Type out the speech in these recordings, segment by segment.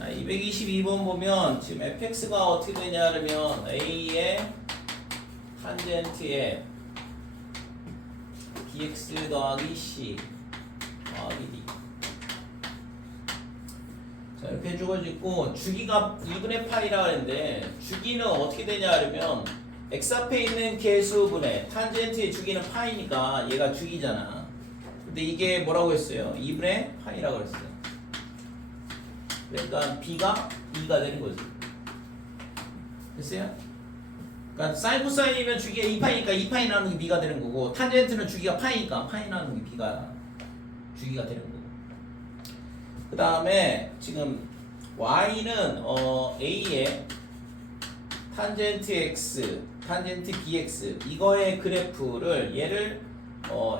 자, 222번 보면 지금 fx가 어떻게 되냐 그러면 a의 탄젠트에 bx 더하기 c 더하기 d. 자, 이렇게 주어지고 주기가 2분의 파이라 그랬는데 주기는 어떻게 되냐 그러면 x 앞에 있는 개수분의 탄젠트의 주기는 파이니까 얘가 주기잖아. 근데 이게 뭐라고 했어요? 2분의 파이라고 그랬어요. 그러니까 b가 2가 되는 거지. 됐어요? 그러니까 사인 코사인이면 주기가 2파이니까 2파이 나누기 b가 되는 거고 탄젠트는 주기가 파이니까 파이 나누기 b가 주기가 되는 거고. 그 다음에 지금 y는 a의 탄젠트 x, 탄젠트 bx 이거의 그래프를 얘를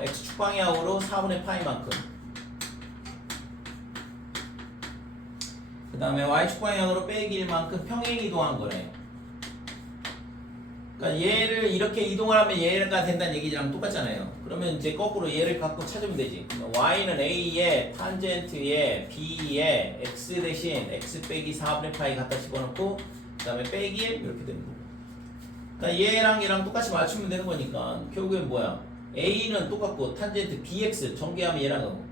x축 방향으로 4분의 파이만큼, 그 다음에 y축 방향으로 빼기 1만큼 평행 이동한 거네. 그러니까 얘를 이렇게 이동을 하면 얘가 된다는 얘기랑 똑같잖아요. 그러면 이제 거꾸로 얘를 갖고 찾으면 되지. y는 a의 탄젠트에 b의 x 대신 x 빼기 4분의 파이 갖다 집어넣고 그 다음에 빼기 1 이렇게 되는 거고. 그러니까 얘랑 똑같이 맞추면 되는 거니까 결국엔 뭐야? a는 똑같고 탄젠트 bx 전개하면 얘랑 하고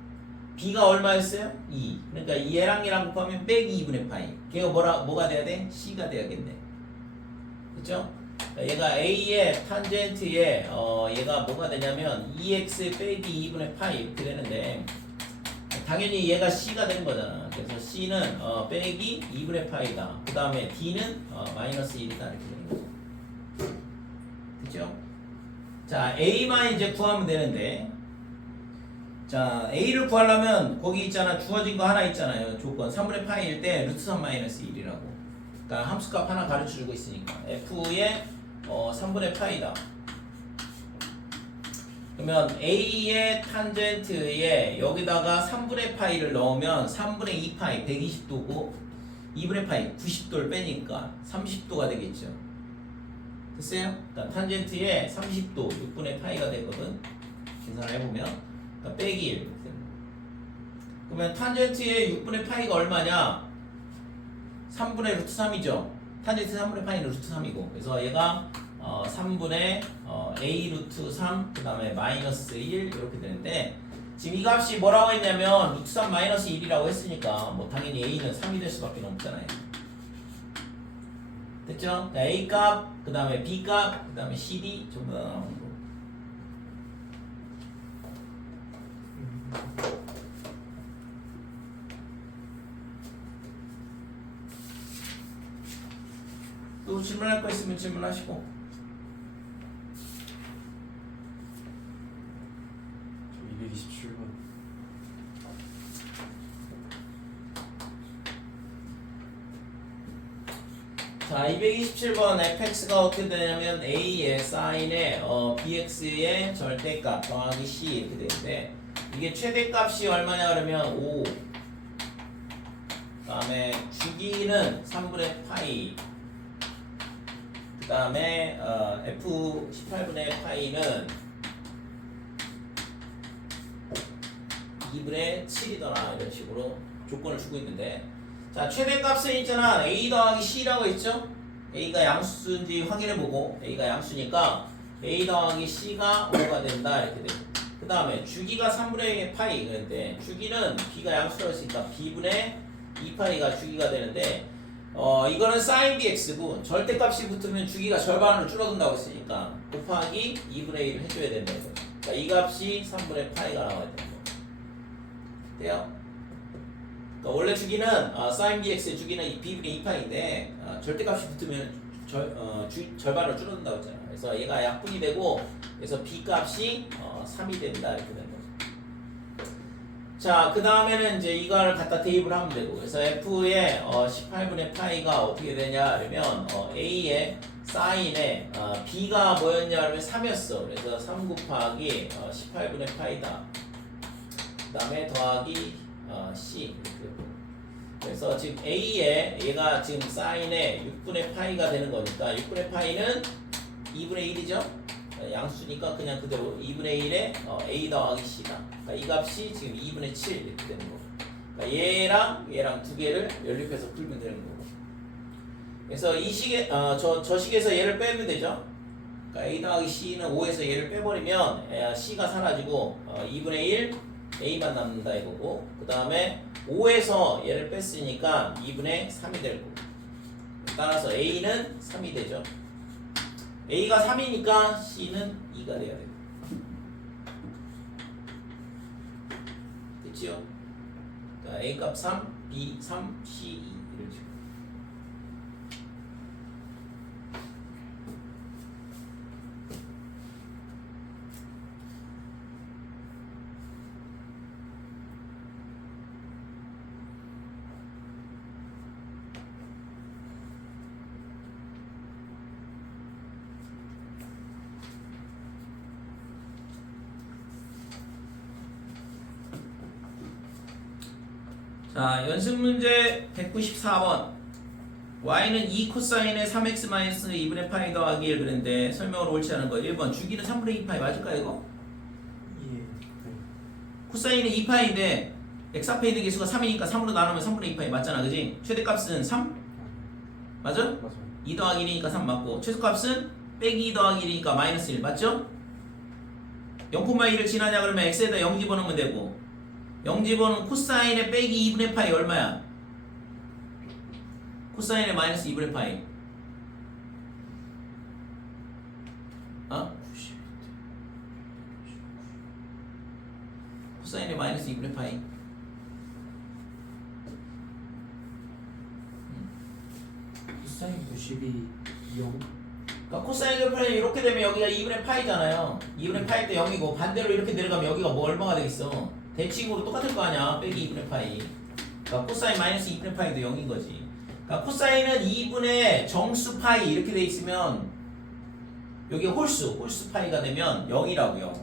b가 얼마였어요? 2. 그러니까 얘랑 곱하면 빼기 2분의 파이. 걔가 뭐가 돼야 돼? c가 돼야겠네. 그렇죠? 얘가 a의 탄젠트에 얘가 뭐가 되냐면 2x 빼기 2분의 파이 이렇게 되는데 당연히 얘가 c가 되는 거잖아. 그래서 c는 빼기 2분의 파이다. 그 다음에 d는 마이너스 1이다 이렇게 되는 거죠. 그죠? 자, a만 이제 구하면 되는데, 자, a를 구하려면 거기 있잖아. 주어진 거 하나 있잖아요. 조건 3분의 파이일 때 루트 3 마이너스 1이라고. 그러니까 함수값 하나 가르쳐주고 있으니까 f의 3분의 파이다. 그러면 a의 탄젠트에 여기다가 3분의 파이를 넣으면 3분의 2파이 120도고 2분의 파이 90도를 빼니까 30도가 되겠죠. 됐어요? 그러니까 탄젠트에 30도 6분의 파이가 되거든. 계산을 해보면 그러니까 빼기 1. 그러면 탄젠트에 6분의 파이가 얼마냐? 3분의 루트 3이죠. 탄젠트 3분의 파이는 루트 3이고 그래서 얘가 3분의 a 루트 3 그 다음에 마이너스 1 이렇게 되는데 지금 이 값이 뭐라고 했냐면 루트 3 마이너스 1이라고 했으니까 뭐 당연히 a는 3이 될 수밖에 없잖아요. 됐죠? a 값, 그 다음에 b 값, 그 다음에 cd 전부 다 나오는 거. 또 질문할 거 있으면 질문하시고. 저 227번. 자, 227번 fx가 어떻게 되냐면 a의 사인에 bx의 절대값 더하기 c 이렇게 되는데 이게 최대값이 얼마냐 그러면 5. 그 다음에 주기는 3분의 파이. 그 다음에 f 18분의 파이는 2분의 7이더라 이런 식으로 조건을 주고 있는데 자 최대값은 있잖아 a 더하기 c라고 있죠. a가 양수인지 확인해보고 a가 양수니까 a 더하기 c가 5가 된다 이렇게 돼요. 그 다음에 주기가 3분의 파이 그런데 주기는 b가 양수라고 했으니까 b분의 2파이가 주기가 되는데 이거는 sin bx고 절대값이 붙으면 주기가 절반으로 줄어든다고 했으니까 곱하기 2분의 1을 해줘야 된다 이거. 그러니까 이 값이 3분의 파이가 나와야 되는 거 돼요? 그러니까 원래 주기는 sin bx의 주기는 b분의 2파인데 절대값이 붙으면 절반으로 줄어든다고 했잖아요. 그래서 얘가 약분이 되고 그래서 b 값이 3이 된다 이렇게 되는 거죠. 자, 그 다음에는 이제 이걸 갖다 대입을 하면 되고 그래서 f의 18분의 파이가 어떻게 되냐 그러면 a의 사인에 b가 뭐였냐 그러면 3이었어. 그래서 3 곱하기 18분의 파이다. 그 다음에 더하기 c 이렇게 되고 그래서 지금 a에 얘가 지금 사인에 6분의 파이가 되는 거니까 6분의 파이는 2분의 1이죠. 양수니까 그냥 그대로 2분의 1에 a 더하기 c다. 그러니까 이 값이 지금 2분의 7 이렇게 되는 거고 그러니까 얘랑 두 개를 연립해서 풀면 되는 거고. 그래서 이 식에 저 식에서 얘를 빼면 되죠. 그러니까 A 더하기 C는 5에서 얘를 빼버리면 C가 사라지고 2분의 1 A만 남는다 이거고, 그 다음에 5에서 얘를 뺐으니까 2분의 3이 될 거고, 따라서 A는 3이 되죠. A가 3이니까 C는 2가 돼야 돼요. 됐지요? 그러니까 A 값 3, B 3, C 2 이런 식으로. 자, 연습 문제 194번. y는 2 코사인의 3x-2분의 파이 더하기 1 그랬는데 설명을 옳지 않은 거. 1번 주기는 3분의 2 파이 맞을까 이거? 예. 네. 코사인은 2파이인데 x 앞에 있는 개수가 3이니까 3으로 나누면 3분의 2 파이 맞잖아, 그지? 최대값은 3? 맞아? 맞아요. 2 더하기 1이니까 3 맞고, 최소값은 빼기 2 더하기 1이니까 마이너스 1 맞죠? 0,1을 지나냐 그러면 x에다 0 집어넣으면 되고, 0 집어넣으면 코사인의 빼기 2분의 파이 얼마야? 코사인의 마이너스 2분의 파이. 어? 코사인의 마이너스 2분의 파이. 코사인 92 0. 그러니까 코사인 그래프는 이렇게 되면 여기가 2분의 파이잖아요. 2분의 파이 때 0이고, 반대로 이렇게 내려가면 여기가 뭐 얼마가 되겠어? 대칭으로 똑같을 거 아니야. 빼기 2분의 파이. 그러니까 코사인 마이너스 2분의 파이도 0인 거지. 그러니까 코사인은 2분의 정수 파이 이렇게 돼 있으면 여기 홀수 파이가 되면 0이라고요.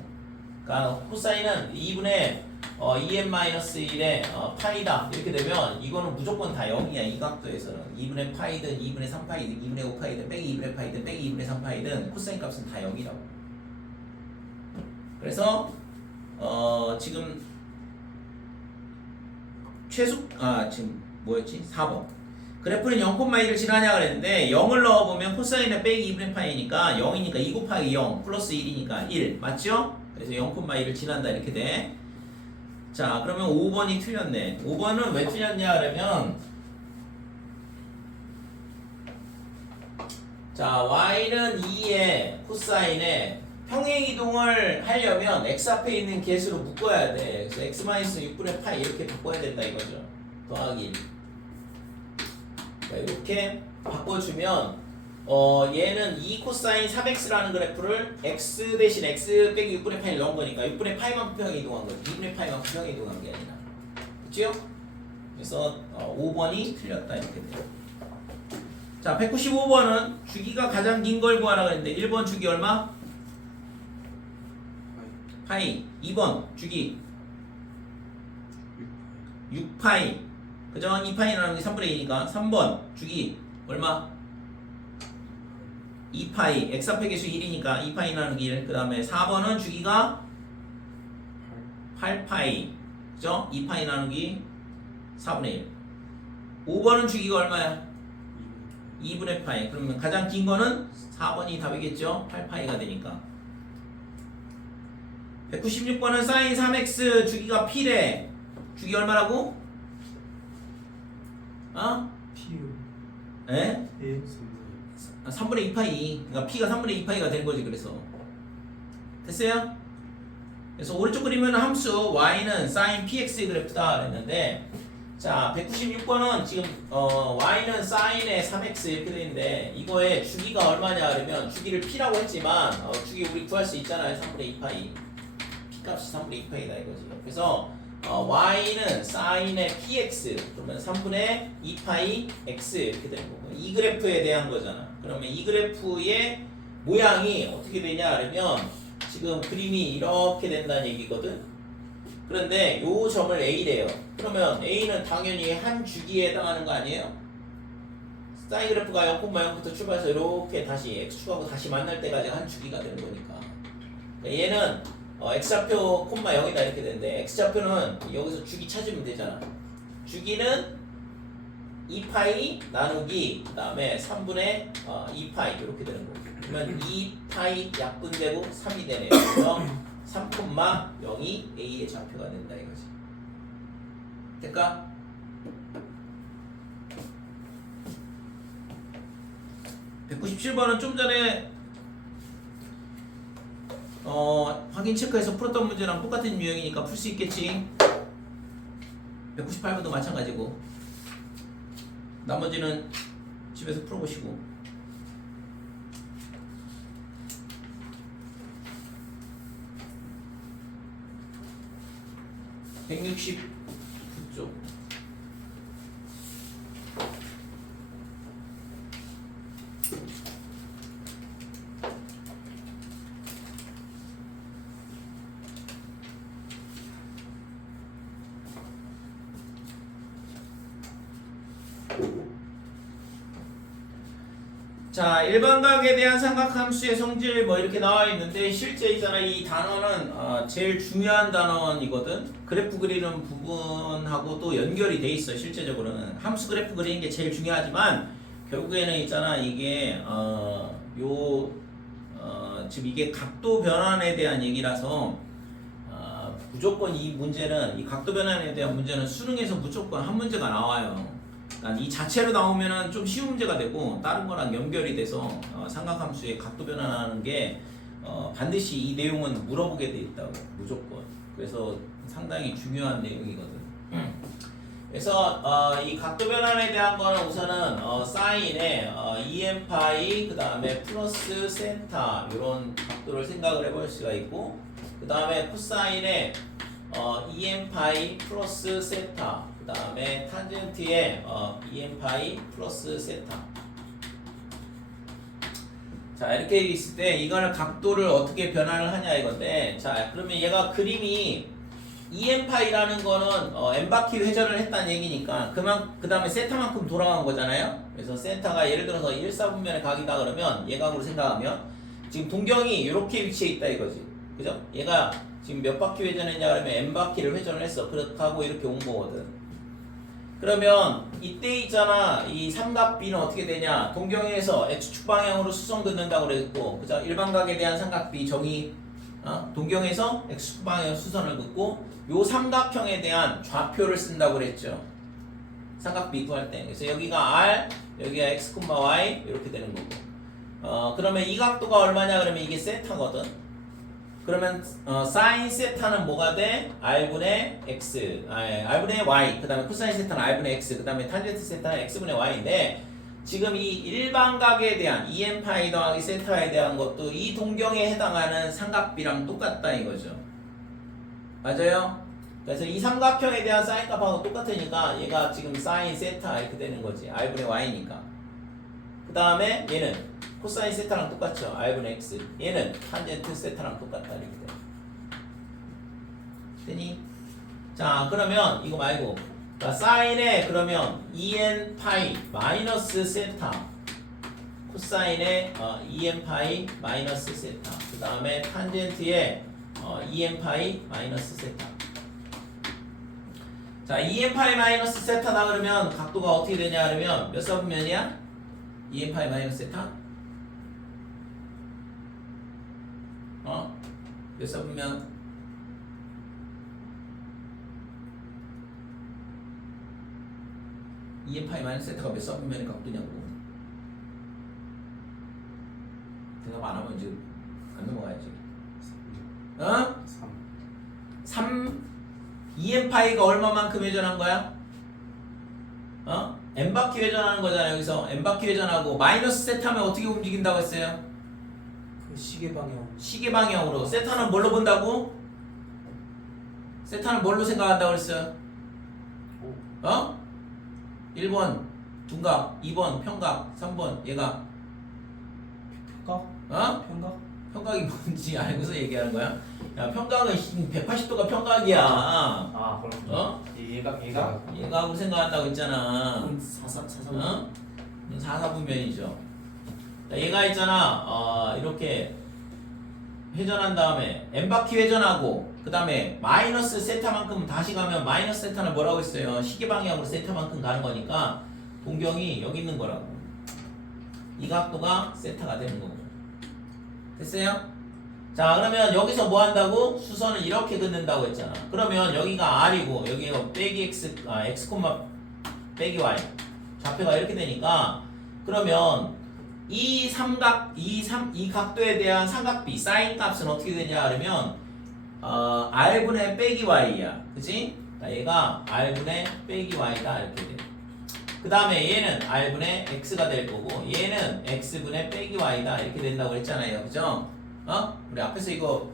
그러니까 코사인은 2분의 2n-1의 파이다 이렇게 되면 이거는 무조건 다 0이야. 이 각도에서는 2분의 파이든 2분의 3파이든 2분의 5파이든 빼기 2분의 파이든 빼기 2분의 3파이든 코사인 값은 다 0이라고. 그래서 지금 지금 뭐였지? 4번. 그래프는 0,1을 지나냐 그랬는데 0을 넣어보면 코사인의 빼기 2분의 파이니까 0이니까 2 곱하기 0 플러스 1이니까 1 맞죠? 그래서 0,1을 지난다 이렇게 돼. 자, 그러면 5번이 틀렸네. 5번은 왜 틀렸냐 그러면, 자, y는 2의 코사인에 평행이동을 하려면 x 앞에 있는 개수로 묶어야 돼. 그래서 x-6분의 파이 이렇게 바꿔야 된다 이거죠. 더하기 1. 자, 이렇게 바꿔주면 얘는 2 코사인 3x라는 그래프를 x 대신 x 빼기 6분의 파이를 넣은 거니까 6분의 파이만큼 평행 이동한 거지. 2분의 파이만큼 평행 이동한 게 아니라. 그치요? 그래서 5번이 틀렸다 이렇게 돼요. 자, 195번은 주기가 가장 긴 걸 구하라 그랬는데 1번 주기 얼마? 파이. 2번 주기 6파이. 그죠? 2파이 나누는 게 3분의 2니까 3번 주기 얼마? 2파이. x 앞의 개수 1이니까 2파이 나누기 1. 그 다음에 4번은 주기가 8파이. 그죠? 2파이 나누기 4분의 1. 5번은 주기가 얼마야? 2분의 파이. 그러면 가장 긴 거는 4번이 답이겠죠? 8파이가 되니까. 196번은 사인 3x 주기가 p래. 주기 얼마라고? P요. 에? 예. 3분의 2파이. 그러니까 p가 3분의 2파이가 된 거지. 그래서 됐어요? 그래서 오른쪽 그리면 함수 y는 sin px 그래프다 그랬는데, 자, 196번은 지금 y는 sin의 3x 이렇게 돼 있는데 이거의 주기가 얼마냐 그러면 주기를 p라고 했지만 주기 우리 구할 수 있잖아요. 3분의 2파이. p 값이 3분의 2파이다 이거지. 그래서 y는 sin의 px 그러면 3분의 2파이 x 이렇게 되는 거고, 이 그래프에 대한 거잖아. 그러면 이 그래프의 모양이 어떻게 되냐 그러면 지금 그림이 이렇게 된다는 얘기거든. 그런데 요 점을 A래요. 그러면 A는 당연히 한 주기에 해당하는 거 아니에요? 사인 그래프가 0,0부터 출발해서 이렇게 다시 x축하고 다시 만날 때까지 한 주기가 되는 거니까. 그러니까 얘는 x좌표 콤마 0이다 이렇게 되는데 x좌표는 여기서 주기 찾으면 되잖아. 주기는 2파이 나누기 그 다음에 3분의 2파이 이렇게 되는 거고 그러면 2파이 약분되고 3이 되네요. 그래서 3,0이 A의 좌표가 된다 이거지. 될까? (197번은) 좀 전에 확인 체크해서 풀었던 문제랑 똑같은 유형이니까 풀 수 있겠지. 198번도 마찬가지고 나머지는 집에서 풀어보시고. (169쪽) 자, 일반각에 대한 삼각함수의 성질 뭐 이렇게 나와 있는데 실제 있잖아 이 단어는 제일 중요한 단어이거든. 그래프 그리는 부분하고 또 연결이 돼 있어. 실제적으로는 함수 그래프 그리는 게 제일 중요하지만 결국에는 있잖아 이게 지금 이게 각도 변환에 대한 얘기라서 무조건 이 문제는 이 각도 변환에 대한 문제는 수능에서 무조건 한 문제가 나와요. 그러니까 이 자체로 나오면은 좀 쉬운 문제가 되고 다른 거랑 연결이 돼서 삼각함수의 각도 변환하는 게 반드시 이 내용은 물어보게 돼 있다고 무조건. 그래서 상당히 중요한 내용이거든. 그래서 이 각도 변환에 대한 거는 우선은 사인에 EM 파이 그 다음에 플러스 세타 이런 각도를 생각을 해볼 수가 있고 그 다음에 코사인에 EM 파이 플러스 세타 그 다음에 탄젠트에 EM 파이 플러스 세타. 자 이렇게 있을 때 이거는 각도를 어떻게 변환을 하냐 이건데 자 그러면 얘가 그림이 EM 파이라는 거는 n바퀴 회전을 했다는 얘기니까 그 다음에 세타만큼 돌아간 거잖아요. 그래서 세타가 예를 들어서 1사분면의 각이다 그러면 얘각으로 생각하면 지금 동경이 이렇게 위치해 있다 이거지. 그죠? 얘가 지금 몇 바퀴 회전했냐 그러면 n바퀴를 회전을 했어. 그렇게 하고 이렇게 온 거거든. 그러면 이때 있잖아 이 삼각비는 어떻게 되냐 동경에서 x축 방향으로 수성 긋는다고 그랬고 그죠? 일반각에 대한 삼각비 정의 동경에서 x축 방향으로 수선을 긋고 요 삼각형에 대한 좌표를 쓴다고 그랬죠. 삼각비 구할 때. 그래서 여기가 r 여기가 x, y 이렇게 되는 거고 그러면 이 각도가 얼마냐 그러면 이게 세타거든. 그러면 사인 세타는 뭐가 돼? r분의 x, r분의 y 그 다음에 코사인 세타는 r분의 x 그 다음에 탄젠트 세타는 x분의 y인데 지금 이 일반각에 대한 EM 파이 더하기 세타에 대한 것도 이 동경에 해당하는 삼각비랑 똑같다 이거죠. 맞아요? 그래서 이 삼각형에 대한 사인 값하고 똑같으니까 얘가 지금 사인 세타 이렇게 되는 거지. r분의 y니까. 그 다음에 얘는 코사인 세타랑 똑같죠. r분의 x. 얘는 탄젠트 세타랑 똑같다 이렇게 돼. 되니? 자 그러면 이거 말고 자, 사인에 그러면 en 파이 마이너스 세타 코사인에 en 파이 마이너스 세타 그 다음에 탄젠트에 en 파이 마이너스 세타. 자 en 파이 마이너스 세타다 그러면 각도가 어떻게 되냐 그러면 몇 사분면이야? en 파이 마이너스 세타? 몇 사분면? EM 파이 마이너스 세타가 몇 사분면의 각도냐고. 대답 안 하면 이제 안 넘어가야지. 3 EM 파이가 얼마만큼 회전한 거야? n바퀴 회전하는 거잖아요. 여기서 n바퀴 회전하고 마이너스 세타면 어떻게 움직인다고 했어요? 그 시계 방향. 시계 방향으로. 세타는 뭘로 본다고? 세타는 뭘로 생각한다고 그랬어요? 1번 둔각, 2번 평각, 3번 얘가 평각? 평각? 평각이 뭔지 알고서 얘기하는 거야? 야 평각은 180도가 평각이야. 그렇구나. 얘가 얘각으로 생각한다고 했잖아. 사삼. 사사분면이죠. 얘가 있잖아 이렇게 회전한 다음에 n바퀴 회전하고 그 다음에 마이너스 세타만큼 다시 가면 마이너스 세타는 뭐라고 했어요? 시계 방향으로 세타만큼 가는 거니까 동경이 여기 있는 거라고. 이 각도가 세타가 되는 거고. 됐어요? 자, 그러면 여기서 뭐 한다고? 수선을 이렇게 긋는다고 했잖아. 그러면 여기가 R이고 여기가 빼기 X, X, 빼기 Y. 좌표가 이렇게 되니까 그러면 이 각도에 대한 삼각비 사인 값은 어떻게 되냐 그러면 R분의 빼기 Y야. 그치? 얘가 R분의 빼기 Y다 이렇게 돼. 그 다음에 얘는 R분의 X가 될 거고 얘는 X분의 빼기 Y다 이렇게 된다고 했잖아요. 그죠? 우리 앞에서 이거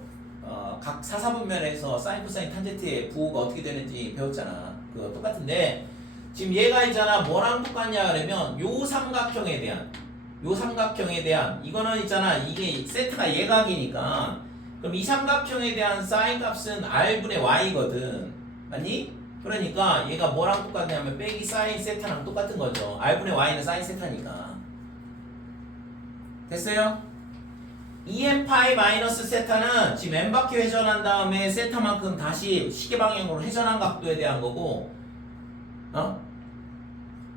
각 사사분면에서 사인, 코사인, 탄젠트의 부호가 어떻게 되는지 배웠잖아. 그거 똑같은데 지금 얘가 있잖아. 뭐랑 똑같냐 그러면 요 삼각형에 대한 이거는 있잖아. 이게 세트가 예각이니까 그럼 이 삼각형에 대한 사인 값은 R분의 Y거든. 맞니? 그러니까 얘가 뭐랑 똑같냐면 빼기 사인 세타랑 똑같은 거죠. R분의 Y는 사인 세타니까. 됐어요? 2n 파이 마이너스 세타는 지금 n바퀴 회전한 다음에 세타만큼 다시 시계 방향으로 회전한 각도에 대한 거고,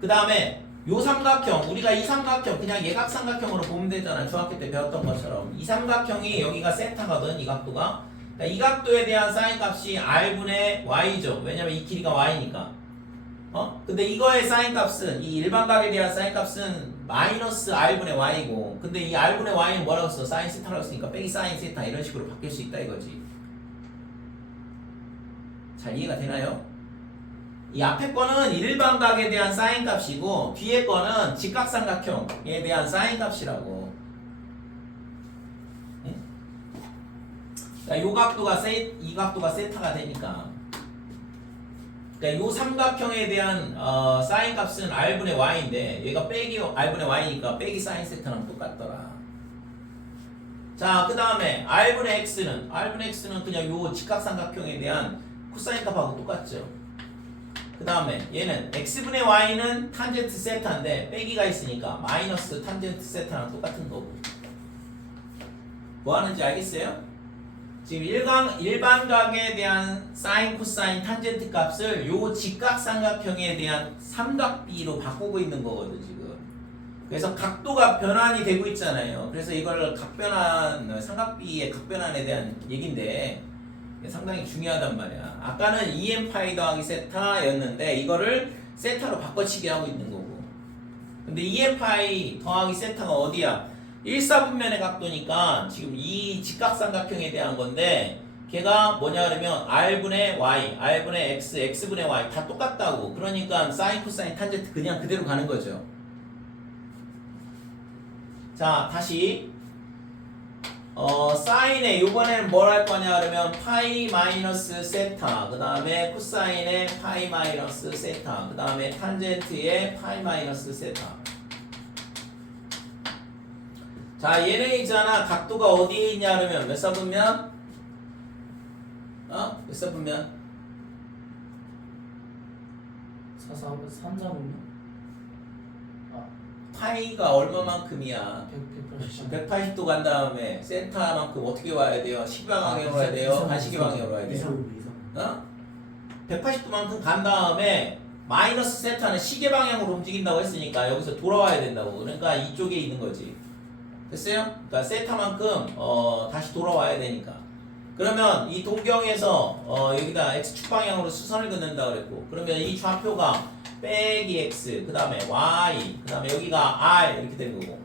그 다음에 요 삼각형, 우리가 이 삼각형 그냥 예각 삼각형으로 보면 되잖아. 중학교 때 배웠던 것처럼 이 삼각형이 여기가 세타거든. 이 각도가. 그러니까 이 각도에 대한 사인 값이 R분의 Y죠. 왜냐면 이 길이가 Y니까. 근데 이거의 사인 값은 이 일반각에 대한 사인 값은 마이너스 R분의 Y고 근데 이 R분의 Y는 뭐라고 써? 사인 세타라고 쓰니까 빼기 사인 세타 이런 식으로 바뀔 수 있다 이거지. 잘 이해가 되나요? 이 앞에 거는 일반각에 대한 사인 값이고 뒤에 거는 직각삼각형에 대한 사인 값이라고. 응? 그러니까 이 각도가 세타가 되니까. 그러니까 요 삼각형에 대한 사인 값은 R분의 Y인데 얘가 빼기 R분의 Y니까 빼기 사인 세타랑 똑같더라. 자, 그 다음에 R분의 X는 그냥 요 직각삼각형에 대한 코사인 값하고 똑같죠. 그 다음에 얘는 X분의 Y는 탄젠트 세타인데 빼기가 있으니까 마이너스 탄젠트 세타랑 똑같은 거고. 뭐 하는지 알겠어요? 지금 일반각에 대한 사인, 코사인, 탄젠트 값을 요 직각삼각형에 대한 삼각비로 바꾸고 있는 거거든 지금. 그래서 각도가 변환이 되고 있잖아요. 그래서 이걸 각변환, 삼각비의 각변환에 대한 얘긴데 상당히 중요하단 말이야. 아까는 2n 파이 더하기 세타였는데 이거를 세타로 바꿔치기 하고 있는 거고. 근데 2n 파이 더하기 세타가 어디야? 1사분면의 각도니까 지금 이 직각삼각형에 대한 건데 걔가 뭐냐 그러면 R분의 Y, R분의 X, X분의 Y 다 똑같다고. 그러니까 사인, 코사인, 탄젠트 그냥 그대로 가는 거죠. 자, 다시 사인에 요번에는 뭘 할 거냐 그러면 파이 마이너스 세타, 그 다음에 코사인의 파이 마이너스 세타, 그 다음에 탄젠트의 파이 마이너스 세타. 자, 얘네 있잖아. 각도가 어디에 있냐 그러면 몇 사분면? 몇 사분면? 3사분면? 파이가 얼마만큼이야? 180도 간 다음에 센터만큼 어떻게 와야 돼요? 시방향으로 와야 돼요? 반시계 방향으로 와야 돼요? 180도만큼 간 다음에 마이너스 세타는 시계 방향으로 움직인다고 했으니까 여기서 돌아와야 된다고. 그러니까 이쪽에 있는 거지. 됐어요? 그러니까 세타만큼 다시 돌아와야 되니까. 그러면 이 동경에서 여기다 x축 방향으로 수선을 긋는다 그랬고, 그러면 이 좌표가 빼기 x, 그 다음에 y, 그 다음에 여기가 r 이렇게 되는 거고.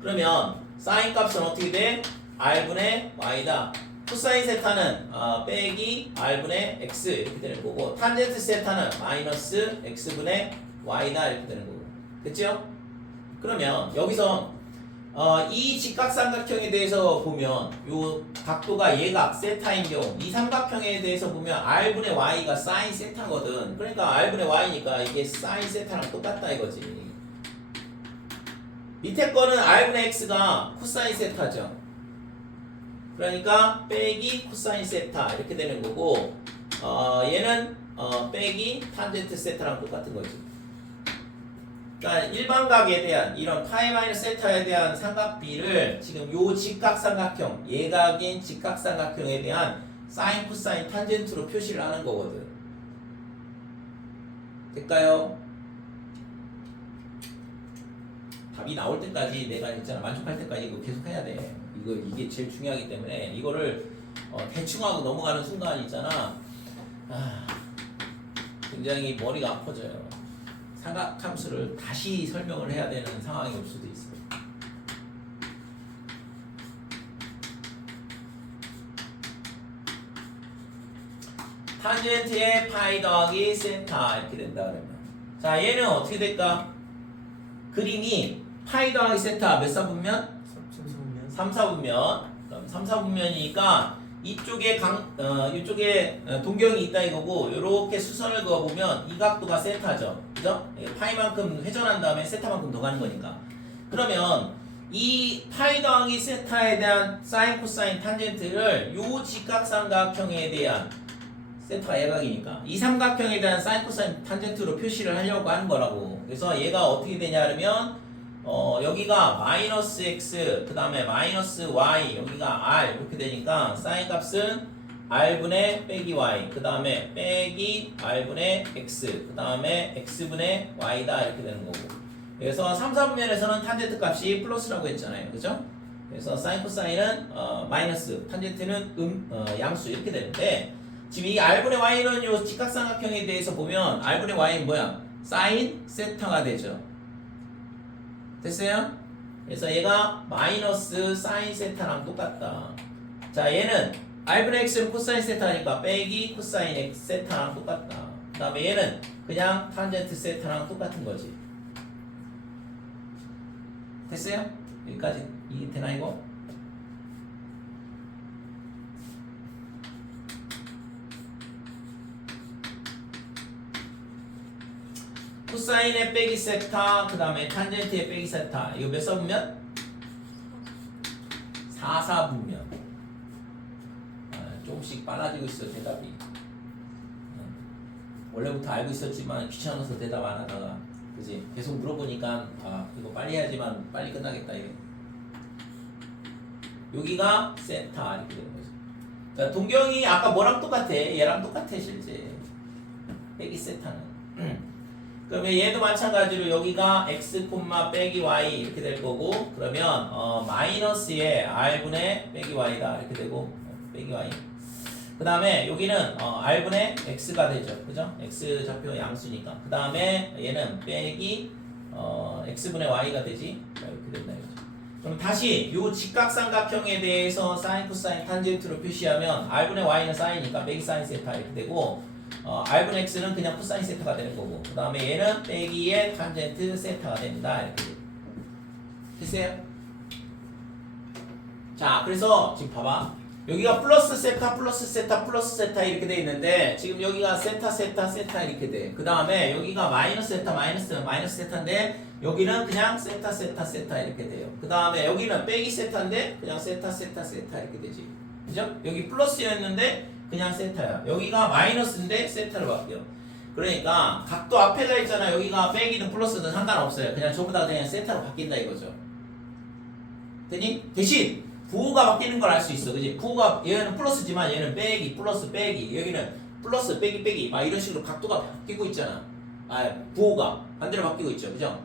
그러면 사인 값은 어떻게 돼? r분의 y다. 코사인 세타는 빼기 r분의 x 이렇게 되는 거고, 탄젠트 세타는 마이너스 x분의 y다 이렇게 되는 거고. 됐죠? 그러면 여기서 이 직각삼각형에 대해서 보면 요 각도가 예각 세타인 경우 이 삼각형에 대해서 보면 R분의 Y가 사인 세타거든. 그러니까 R분의 Y니까 이게 사인 세타랑 똑같다 이거지. 밑에 거는 R분의 X가 코사인 세타죠. 그러니까 빼기 코사인 세타 이렇게 되는 거고, 얘는 빼기 탄젠트 세타랑 똑같은 거지. 그러니까 일반각에 대한 이런 파이 마이너스 세타에 대한 삼각비를 지금 요 직각삼각형, 예각인 직각삼각형에 대한 사인, 코사인, 탄젠트로 표시를 하는 거거든. 될까요? 답이 나올 때까지 내가 있잖아 만족할 때까지 이거 계속 해야 돼. 이게 제일 중요하기 때문에 이거를 대충 하고 넘어가는 순간 있잖아. 굉장히 머리가 아파져요. 삼각함수를 다시 설명을 해야 되는 상황이 올 수도 있어요. 탄젠트의 파이 더하기 세타 이렇게 된다 그러면 자 얘는 어떻게 될까? 그림이 파이 더하기 세타 몇 사분면? 3사분면. 그럼 3사분면이니까 이쪽에 이쪽에 동경이 있다 이거고 요렇게 수선을 그어보면 이 각도가 세타죠. 그죠? 파이만큼 회전한 다음에 세타만큼 더 가는 거니까. 그러면 이 파이 더하기 세타에 대한 사인, 코사인, 탄젠트를 요 직각삼각형에 대한 세타가 예각이니까 이 삼각형에 대한 사인, 코사인, 탄젠트로 표시를 하려고 하는 거라고. 그래서 얘가 어떻게 되냐 하면 여기가 마이너스 x 그 다음에 마이너스 y 여기가 r 이렇게 되니까 사인 값은 r분의 빼기 y 그 다음에 빼기 r분의 x 그 다음에 x분의 y다 이렇게 되는 거고. 그래서 3, 4분면에서는 탄젠트 값이 플러스라고 했잖아요. 그죠? 그래서 사인 코사인은 마이너스 탄젠트는 양수 이렇게 되는데 지금 이 r분의 y는 요 직각삼각형에 대해서 보면 r분의 y는 뭐야? 사인 세타가 되죠. 됐어요? 그래서 얘가 마이너스 사인 세타랑 똑같다. 자 얘는 r분의 x는 코사인 세타니까 빼기 코사인 x 세타랑 똑같다. 그 다음에 얘는 그냥 탄젠트 세타랑 똑같은 거지. 됐어요? 여기까지 이해 되나 이거? 코사인의 빼기 세타 그 다음에 탄젠트의 빼기 세타 이거 몇 사분면? 4사분면. 조금씩 빨라지고 있어 대답이. 원래부터 알고 있었지만 귀찮아서 대답 안 하다가 그지? 계속 물어보니까 이거 빨리 해야지만 빨리 끝나겠다 이게. 여기가 세타 이렇게 되는 거죠. 자 동경이 아까 뭐랑 똑같아? 얘랑 똑같아 실제. 빼기 세타는. 그러면 얘도 마찬가지로 여기가 x, 빼기 y 이렇게 될 거고 그러면 마이너스의 r분의 빼기 y다 이렇게 되고 빼기 y 그 다음에 여기는 r분의 x가 되죠. 그죠? x 좌표 양수니까 그 다음에 얘는 빼기 x분의 y가 되지 이렇게 된다 이거죠. 그럼 다시 요 직각삼각형에 대해서 사인, 코사인, 탄젠트로 표시하면 r분의 y는 사인이니까 빼기 사인 세타 이렇게 되고 r분의 x는 그냥 코사인 세타가 되는 거고 그 다음에 얘는 빼기의 탄젠트 세타가 됩니다. 이렇게 됐어요? 자 그래서 지금 봐봐 여기가 플러스 세타 플러스 세타 플러스 세타 이렇게 돼 있는데 지금 여기가 세타 세타 세타 이렇게 돼. 그 다음에 여기가 마이너스 세타 마이너스 세타인데 여기는 그냥 세타 세타 세타 이렇게 돼요. 그 다음에 여기는 빼기 세타인데 그냥 세타 세타 세타 이렇게 되지. 그죠? 여기 플러스였는데 그냥 세타야. 여기가 마이너스인데 세타로 바뀌어. 그러니까 각도 앞에가 있잖아. 여기가 빼기든 플러스든 상관없어요. 그냥 전부 다 그냥 세타로 바뀐다 이거죠. 되니? 대신 부호가 바뀌는 걸 알 수 있어. 그지? 부호가 얘는 플러스지만 얘는 빼기 플러스 빼기 여기는 플러스 빼기 빼기 막 이런 식으로 각도가 바뀌고 있잖아. 부호가 반대로 바뀌고 있죠. 그죠?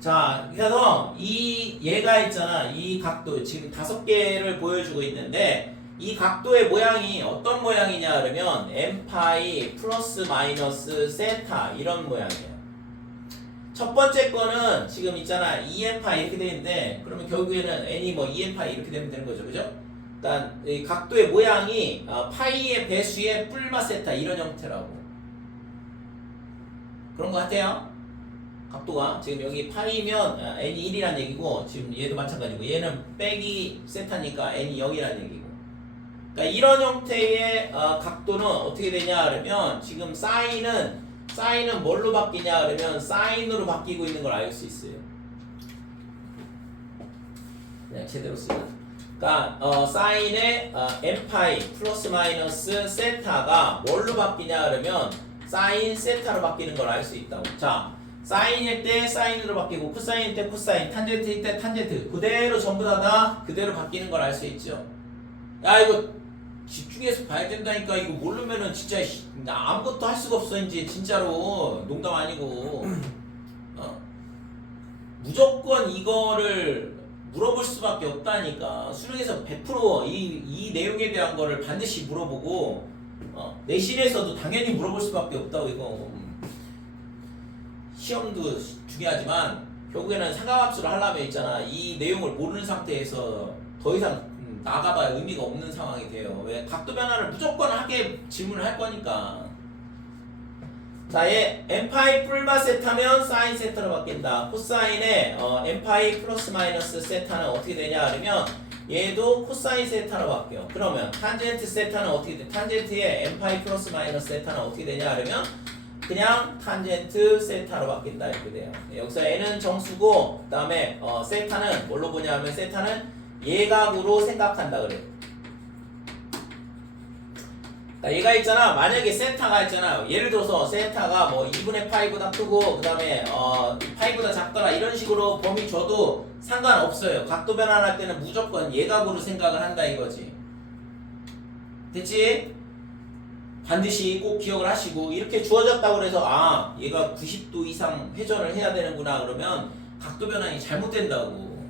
자, 그래서 얘가 있잖아. 이 각도 지금 5개를 보여주고 있는데 이 각도의 모양이 어떤 모양이냐 그러면 n파이 플러스 마이너스 세타 이런 모양이에요. 첫 번째 거는 지금 있잖아 2n파이 이렇게 되어 있는데 그러면 결국에는 n이 뭐 2n파이 이렇게 되면 되는 거죠. 그죠? 그러니까 이 각도의 모양이 파이의 배수의 뿔마 세타 이런 형태라고 그런 거 같아요. 각도가 지금 여기 파이면 n이 1이란 얘기고 지금 얘도 마찬가지고 얘는 빼기 세타니까 n이 0이란 얘기고 그러니까 이런 형태의 각도는 어떻게 되냐 그러면 지금 사인은 뭘로 바뀌냐 그러면 사인으로 바뀌고 있는 걸 알 수 있어요. 그냥 제대로 쓰면 그러니까 사인의 n파이 플러스 마이너스 세타가 뭘로 바뀌냐 그러면 사인 세타로 바뀌는 걸 알 수 있다고. 자 사인일 때 사인으로 바뀌고 코사인일 때 코사인 탄젠트일 때 탄젠트 그대로 전부 다 그대로 바뀌는 걸 알 수 있죠. 야 이거 집중해서 봐야 된다니까. 이거 모르면은 진짜 나 아무것도 할 수가 없어 이제 진짜로. 농담 아니고. 무조건 이거를 물어볼 수밖에 없다니까. 수능에서 100% 이 내용에 대한 거를 반드시 물어보고 내신에서도 당연히 물어볼 수밖에 없다고. 이거 시험도 중요하지만 결국에는 삼각함수를 하려면 있잖아, 이 내용을 모르는 상태에서 더 이상 나가봐야 의미가 없는 상황이 돼요. 왜? 각도 변화를 무조건 하게 질문을 할 거니까. 자, 얘 n파이 뿔마 세타면 사인 세타로 바뀐다. 코사인의 n파이 플러스 마이너스 세타는 어떻게 되냐 그러면 얘도 코사인 세타로 바뀌어. 그러면 탄젠트 세타는 어떻게 돼? 탄젠트의 n파이 플러스 마이너스 세타는 어떻게 되냐 그러면 그냥 탄젠트 세타로 바뀐다 이렇게 돼요. 여기서 n은 정수고, 그 다음에 세타는 뭘로 보냐 하면 세타는 예각으로 생각한다 그래. 얘가 있잖아, 만약에 세타가 있잖아, 예를 들어서 세타가 뭐 2분의 파이보다 크고 그 다음에 파이보다 작더라 이런 식으로 범위 줘도 상관없어요. 각도 변환할 때는 무조건 예각으로 생각을 한다 이거지. 됐지? 반드시 꼭 기억을 하시고, 이렇게 주어졌다고 해서 아 얘가 90도 이상 회전을 해야 되는구나 그러면 각도 변환이 잘못된다고.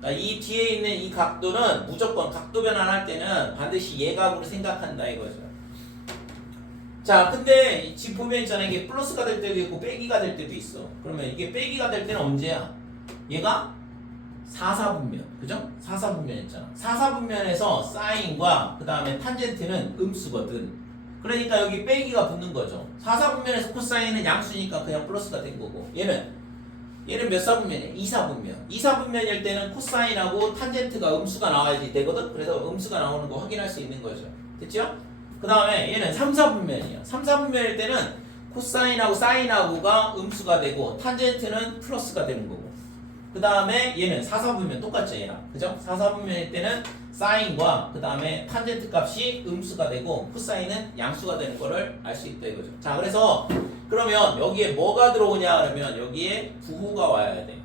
그러니까 이 뒤에 있는 이 각도는 무조건 각도 변환할 때는 반드시 예각으로 생각한다 이거죠. 자, 근데 지금 보면 있잖아, 이게 플러스가 될 때도 있고 빼기가 될 때도 있어. 그러면 이게 빼기가 될 때는 언제야? 얘가 4사분면, 그죠? 4사분면이었잖아. 4사분면에서 사인과 그 다음에 탄젠트는 음수거든. 그러니까 여기 빼기가 붙는 거죠. 4사분면에서 코사인은 양수니까 그냥 플러스가 된 거고, 얘는 몇 사분면이야? 2사분면. 2사분면일 때는 코사인하고 탄젠트가 음수가 나와야지 되거든. 그래서 음수가 나오는 거 확인할 수 있는 거죠. 됐죠? 그 다음에 얘는 3사분면이야. 3사분면일 때는 코사인하고 사인하고가 음수가 되고 탄젠트는 플러스가 되는 거고, 그 다음에 얘는 4사분면 똑같죠 얘랑. 그죠? 4사분면일 때는 사인과 그 다음에 탄젠트 값이 음수가 되고 코사인은 양수가 되는 거를 알 수 있다 이거죠. 자, 그래서 그러면 여기에 뭐가 들어오냐 그러면 여기에 부호가 와야 돼.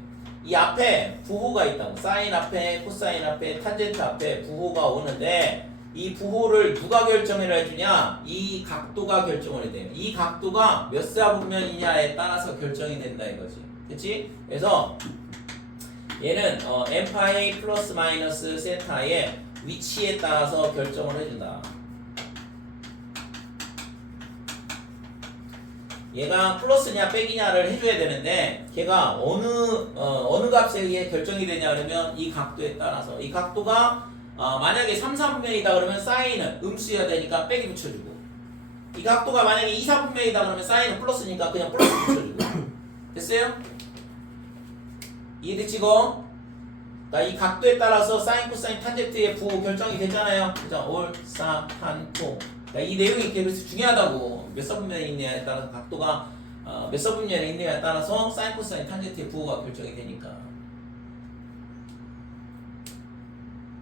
이 앞에 부호가 있다고. 사인 앞에, 코사인 앞에, 탄젠트 앞에 부호가 오는데 이 부호를 누가 결정을 해주냐? 이 각도가 결정을 해야 돼요. 이 각도가 몇 사분면이냐에 따라서 결정이 된다 이거지. 그치? 그래서 얘는 n파이 플러스 마이너스 세타의 위치에 따라서 결정을 해준다. 얘가 플러스냐 빼기냐를 해줘야 되는데 걔가 어느 값에 의해 결정이 되냐 그러면 이 각도에 따라서. 이 각도가 만약에 3사분면이다 그러면 사인은 음수여야 되니까 빼기 붙여주고, 이 각도가 만약에 2사분면이다 그러면 사인은 플러스니까 그냥 플러스 붙여주고. 됐어요? 이해됐지 이거? 그러니까 이 각도에 따라서 사인, 코사인, 탄젠트의 부호 결정이 되잖아요. 그죠? 올, 사, 탄, 코. 그러니까 이 내용이 그래서 중요하다고. 몇 사분면에 있느냐에 따라서 각도가 몇 사분면에 있느냐에 따라서 사인, 코사인, 탄젠트의 부호가 결정이 되니까.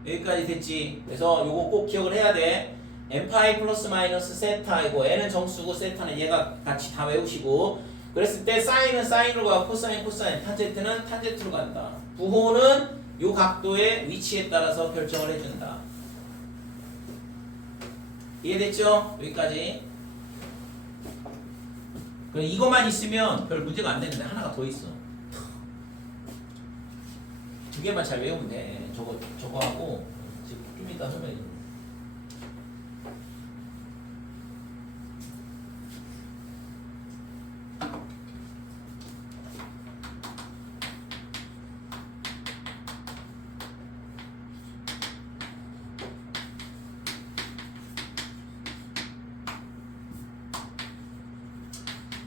여기까지 됐지? 그래서 요거 꼭 기억을 해야 돼. n파이 플러스 마이너스 세타이고 n은 정수고 세타는 얘가 같이 다 외우시고, 그랬을 때 사인은 사인으로 가고 코사인, 코사인, 탄젠트는 탄젠트로 간다. 부호는 요 각도의 위치에 따라서 결정을 해준다. 이해됐죠? 여기까지. 그럼 이것만 있으면 별 문제가 안 되는데 하나가 더 있어. 두 개만 잘 외우면 돼. 저거 하고 지금 좀 이따 하면.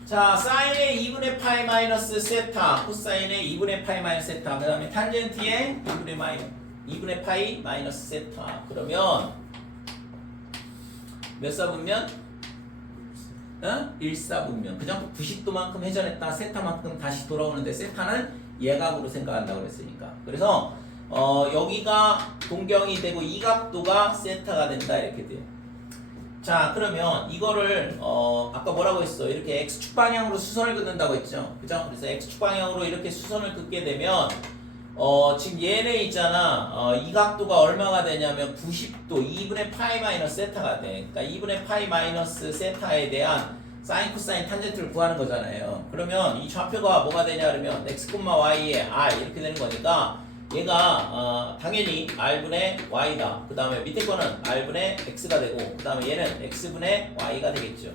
자, 사인의 2분의 파이 마이너스 세타, 코사인의 2분의 파이 마이너스 세타, 그 다음에 탄젠트의 2분의 파이 마이너스 세타. 그러면 몇 사분면? 1사분면. 그죠? 90도만큼 회전했다. 세타만큼 다시 돌아오는데 세타는 예각으로 생각한다고 그랬으니까. 그래서 여기가 동경이 되고 이 각도가 세타가 된다 이렇게 돼요. 자, 그러면 이거를 아까 뭐라고 했어? 이렇게 x축 방향으로 수선을 긋는다고 했죠. 그죠? 그래서 x축 방향으로 이렇게 수선을 긋게 되면 지금 얘네 있잖아. 이 각도가 얼마가 되냐면 90도 2분의 파이 마이너스 세타가 돼. 그러니까 2분의 파이 마이너스 세타에 대한 사인 코사인 탄젠트를 구하는 거잖아요. 그러면 이 좌표가 뭐가 되냐 그러면 x, y의 r 이렇게 되는 거니까 얘가 당연히 r분의 y다. 그 다음에 밑에 거는 r분의 x가 되고 그 다음에 얘는 x분의 y가 되겠죠.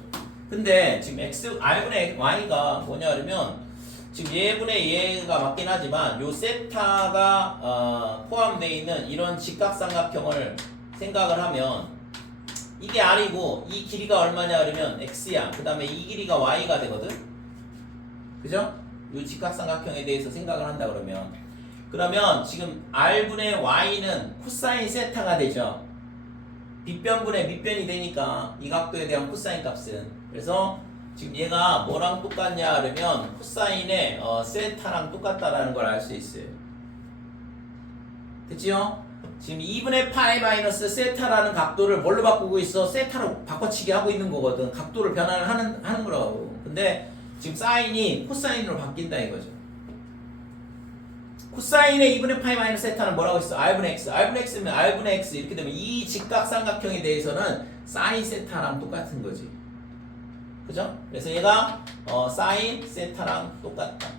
근데 지금 r분의 y가 뭐냐 그러면 지금 얘분의 얘가 맞긴 하지만 요 세타가 포함되어 있는 이런 직각삼각형을 생각을 하면 이게 r이고 이 길이가 얼마냐 그러면 x야. 그 다음에 이 길이가 y가 되거든. 그죠? 요 직각삼각형에 대해서 생각을 한다 그러면 지금 r분의 y는 코사인 세타가 되죠. 빗변분의 밑변이 되니까 이 각도에 대한 코사인 값은. 그래서 지금 얘가 뭐랑 똑같냐 그러면 코사인의 세타랑 똑같다라는 걸 알 수 있어요. 됐지요? 지금 2분의 파이 마이너스 세타라는 각도를 뭘로 바꾸고 있어? 세타로 바꿔치기 하고 있는 거거든. 각도를 변화를 하는 거라고. 근데 지금 사인이 코사인으로 바뀐다 이거죠. 코사인의 2분의 파이 마이너스 세타는 뭐라고 했어? r분의 x. r분의 x면 r분의 x 이렇게 되면 이 직각삼각형에 대해서는 사인 세타랑 똑같은 거지. 그죠? 그래서 얘가 사인 세타랑 똑같다.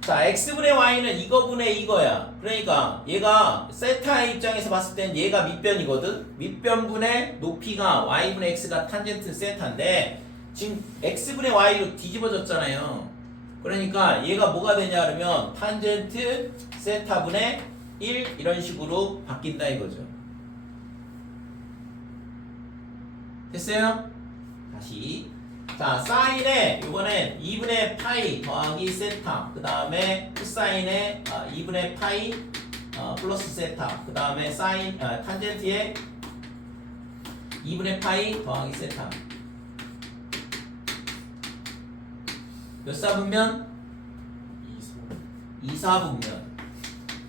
자, x분의 y는 이거분의 이거야. 그러니까 얘가 세타의 입장에서 봤을 땐 얘가 밑변이거든. 밑변분의 높이가 y분의 x가 탄젠트 세타인데 지금 x분의 y로 뒤집어졌잖아요. 그러니까 얘가 뭐가 되냐 그러면 탄젠트 세타분의 1 이런 식으로 바뀐다 이거죠. 됐어요? 다시 자, 사인에 이번엔 2분의 파이 더하기 세타, 그 다음에 코사인에 2분의 파이 플러스 세타, 그 다음에 사인 탄젠트에 2분의 파이 더하기 세타. 몇 사분면? 2사분면.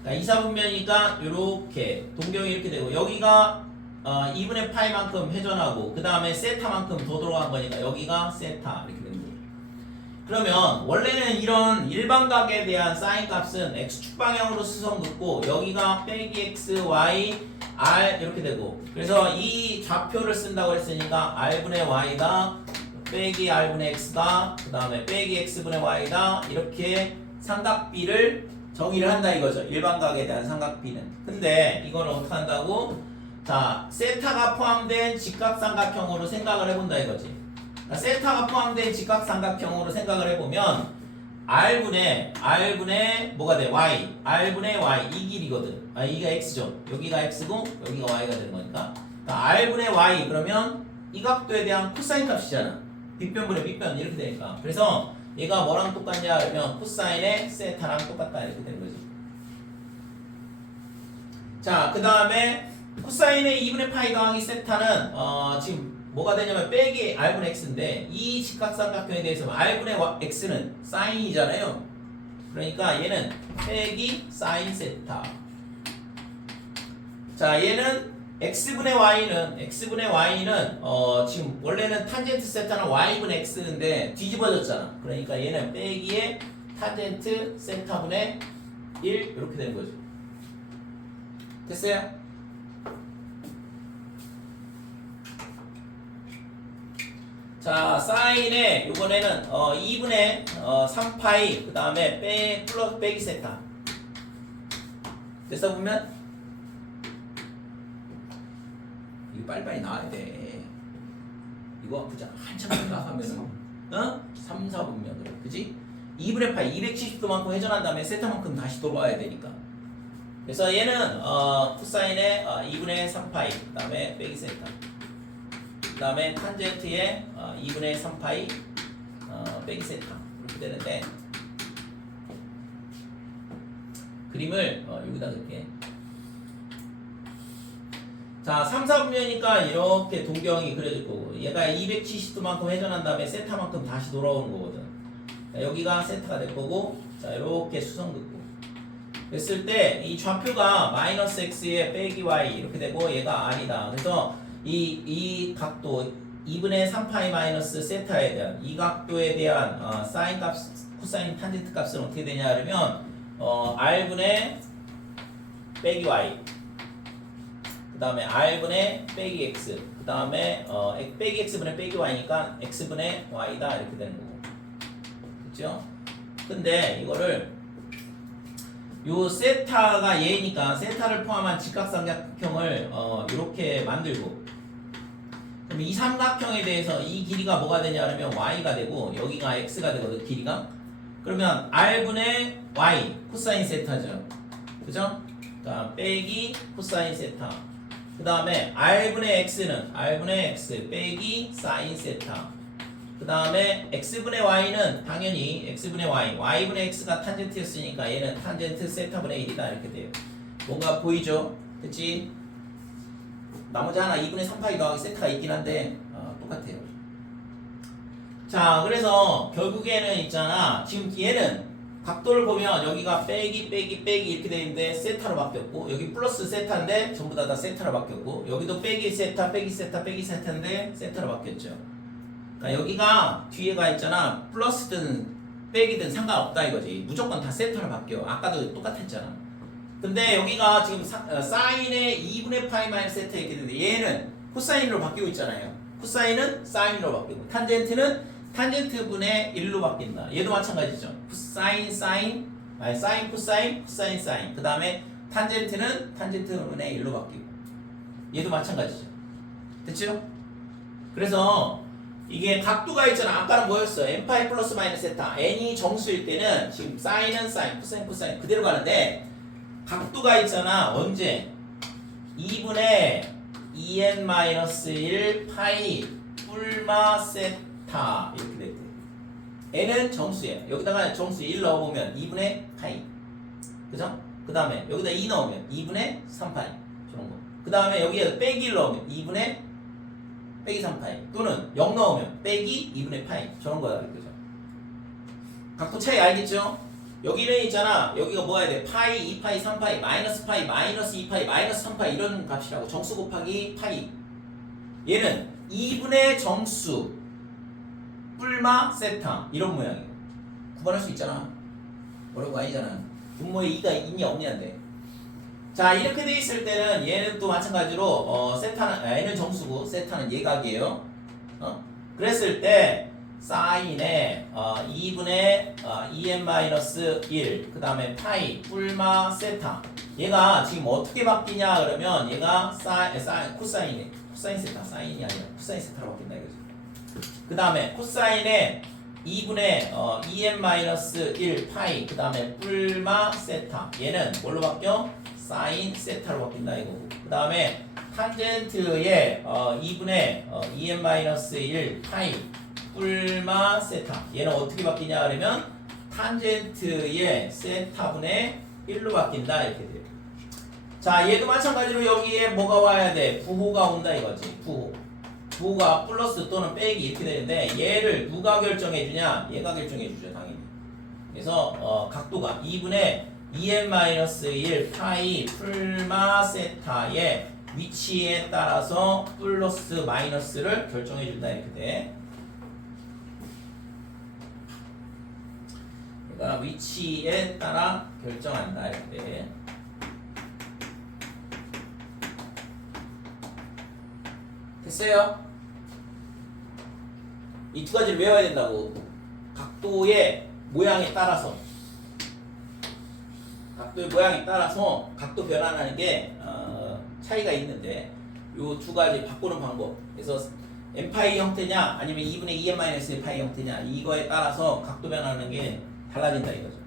그러니까 2사분면이니까 이렇게 동경이 이렇게 되고 여기가 2분의 파이만큼 회전하고 그 다음에 세타만큼 더 들어간 거니까 여기가 세타 이렇게 되는 거예요. 그러면 원래는 이런 일반각에 대한 사인 값은 x축 방향으로 수성 긋고 여기가 빼기 x, y, r 이렇게 되고 그래서 이 좌표를 쓴다고 했으니까 r분의 y다 빼기 r분의 x다 그 다음에 빼기 x분의 y다 이렇게 삼각비를 정의를 한다 이거죠. 일반각에 대한 삼각비는. 근데 이거는 어떻게 한다고? 자, 세타가 포함된 직각삼각형으로 생각을 해본다 이거지. 그러니까 세타가 포함된 직각삼각형으로 생각을 해보면 r분의 뭐가 돼? y r분의 y 이 길이거든. 이가 x죠. 여기가 x고 여기가 y가 되는 거니까. 그러니까 r분의 y 그러면 이 각도에 대한 코사인 값이잖아. 빗변분의 밑변 이렇게 되니까. 그래서 얘가 뭐랑 똑같냐 그러면 코사인의 세타랑 똑같다 이렇게 되는 거지. 자, 그 다음에 코사인의 2분의 파이 더하기 세타는 지금 뭐가 되냐면 빼기 r분의 x인데 이 직각삼각형에 대해서 r분의 x는 사인이잖아요. 그러니까 얘는 빼기 사인 세타. 자, 얘는 x분의 y는 지금 원래는 탄젠트 세타는 y분의 x인데 뒤집어졌잖아. 그러니까 얘는 빼기의 탄젠트 세타분의 1 이렇게 되는 거죠. 됐어요? 자, 사인에 이번에는 2분의 3파이 그 다음에 플러스 빼기 세타. 됐어 보면 이거 빨리빨리 나와야 돼. 이거 그냥 한참 생각하면은 3, 4분면으로 그지? 2분의 파이 270도만큼 회전한 다음에 세타만큼 다시 돌아와야 되니까. 그래서 얘는 코사인의 2분의 3파이 그 다음에 빼기 세타 그 다음에 탄젠트의 2분의 3파이 빼기 세타 이렇게 되는데 그림을 여기다 넣을게. 자, 3, 4분면이니까 이렇게 동경이 그려질 거고 얘가 270도만큼 회전한 다음에 세타만큼 다시 돌아오는 거거든. 자, 여기가 세타가 될 거고 자, 이렇게 수성 긋고 됐을 때 이 좌표가 마이너스 x에 빼기 y 이렇게 되고 얘가 r이다. 그래서 이 각도 2분의 3파이 마이너스 세타에 대한 이 각도에 대한 사인 값, 코사인 탄젠트 값은 어떻게 되냐 그러면 r분의 빼기 y 그 다음에 r분의 빼기 x 그 다음에 빼기 x분의 빼기 y니까 x분의 y다 이렇게 되는 거고 그렇죠? 근데 이거를 요 세타가 얘니까 세타를 포함한 직각삼각형을 이렇게 만들고 그럼 이 삼각형에 대해서 이 길이가 뭐가 되냐 그러면 y가 되고 여기가 x가 되거든 길이가 그러면 r분의 y 코사인 세타죠 그죠? 그러니까 빼기 코사인 세타 그 다음에 r분의 x는 r분의 x 빼기 사인 세타 그 다음에 x분의 y는 당연히 x분의 y y분의 x가 탄젠트였으니까 얘는 탄젠트 세타분의 1이다 이렇게 돼요 뭔가 보이죠? 그치? 나머지 하나 2분의 3파이 더하기 세타가 있긴 한데 똑같아요 자 그래서 결국에는 있잖아 지금 얘는 각도를 보면 여기가 빼기 이렇게 되어 있는데 세타로 바뀌었고 여기 플러스 세타인데 전부 다 세타로 바뀌었고 여기도 빼기 세타 세타인데 세타로 바뀌었죠 그러니까 여기가 뒤에가 있잖아 플러스든 빼기든 상관없다 이거지 무조건 다 세타로 바뀌어 아까도 똑같았잖아 근데 여기가 지금 사인의 2분의 파이 마이너스 세타 이렇게 되는데 얘는 코사인으로 바뀌고 있잖아요 코사인은 사인으로 바뀌고 탄젠트는 탄젠트분의 1로 바뀐다 얘도 마찬가지죠 사인 사인 코사인 사인 그 다음에 탄젠트는 탄젠트분의 1로 바뀌고 얘도 마찬가지죠 됐죠? 그래서 이게 각도가 있잖아 아까는 뭐였어 n파이 플러스 마이너스 세타 n이 정수일 때는 지금 사인은 사인 코사인 그대로 가는데 각도가 있잖아 언제 2분의 2n 마이너스 1 파이 뿔마 세타 이렇게 될 때 n은 정수예요 여기다가 정수 1 넣어보면 2분의 파이 그죠? 그 다음에 여기다 2 넣으면 2분의 3파이 저런 거그 다음에 여기에 빼기 1 넣으면 2분의 빼기 3파이 또는 0 넣으면 빼기 2분의 파이 저런 거다 그죠? 각도 차이 알겠죠? 여기는 있잖아 여기가 뭐가 해야 돼? 파이, 2파이, 3파이, 마이너스 2파이, 마이너스 3파이 이런 값이라고 정수 곱하기 파이 얘는 2분의 정수 뿔마 세타 이런 모양이에요 구분할 수 있잖아 어려운 거 아니잖아 분모에 2가 있냐 없냐인데 자 이렇게 돼 있을 때는 얘는 또 마찬가지로 세타는 얘는 정수고 세타는 예각이에요 그랬을 때 사인의 2분의 2n-1 그 다음에 파이 뿔마 세타 얘가 지금 어떻게 바뀌냐 그러면 얘가 코사인 세타 사인이 아니라 코사인 세타로 바뀐다 이거죠 그 다음에 코사인의 2분의 2n-1 파이 그 다음에 뿔마 세타 얘는 뭘로 바뀌어? 사인 세타로 바뀐다 이거고 그 다음에 탄젠트의 2분의 2n-1 파이 뿔마 세타 얘는 어떻게 바뀌냐 그러면 탄젠트의 세타분의 1로 바뀐다 이렇게 돼요 자 얘도 마찬가지로 여기에 뭐가 와야 돼? 부호가 온다 이거지 부호가 플러스 또는 빼기 이렇게 되는데 얘를 누가 결정해 주냐? 얘가 결정해 주죠 당연히 그래서 각도가 2분의 2n-1 파이 풀마 세타의 위치에 따라서 플러스 마이너스를 결정해 준다 이렇게 돼 그러니까 위치에 따라 결정한다 이렇게 돼 됐어요? 이 두 가지를 외워야 된다고 각도의 모양에 따라서 각도 변환하는 게 차이가 있는데 요 두 가지 바꾸는 방법 그래서 n파이 형태냐 아니면 2분의 2n-1 파이 형태냐 이거에 따라서 각도 변하는 게 달라진다 이거죠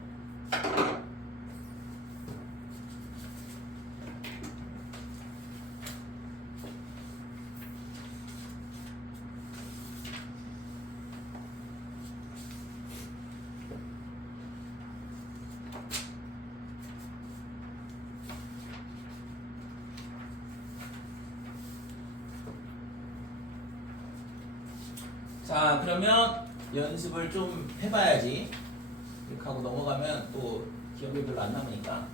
자 그러면 연습을 좀 해봐야지 이렇게 하고 넘어가면 또 기억이 별로 안 남으니까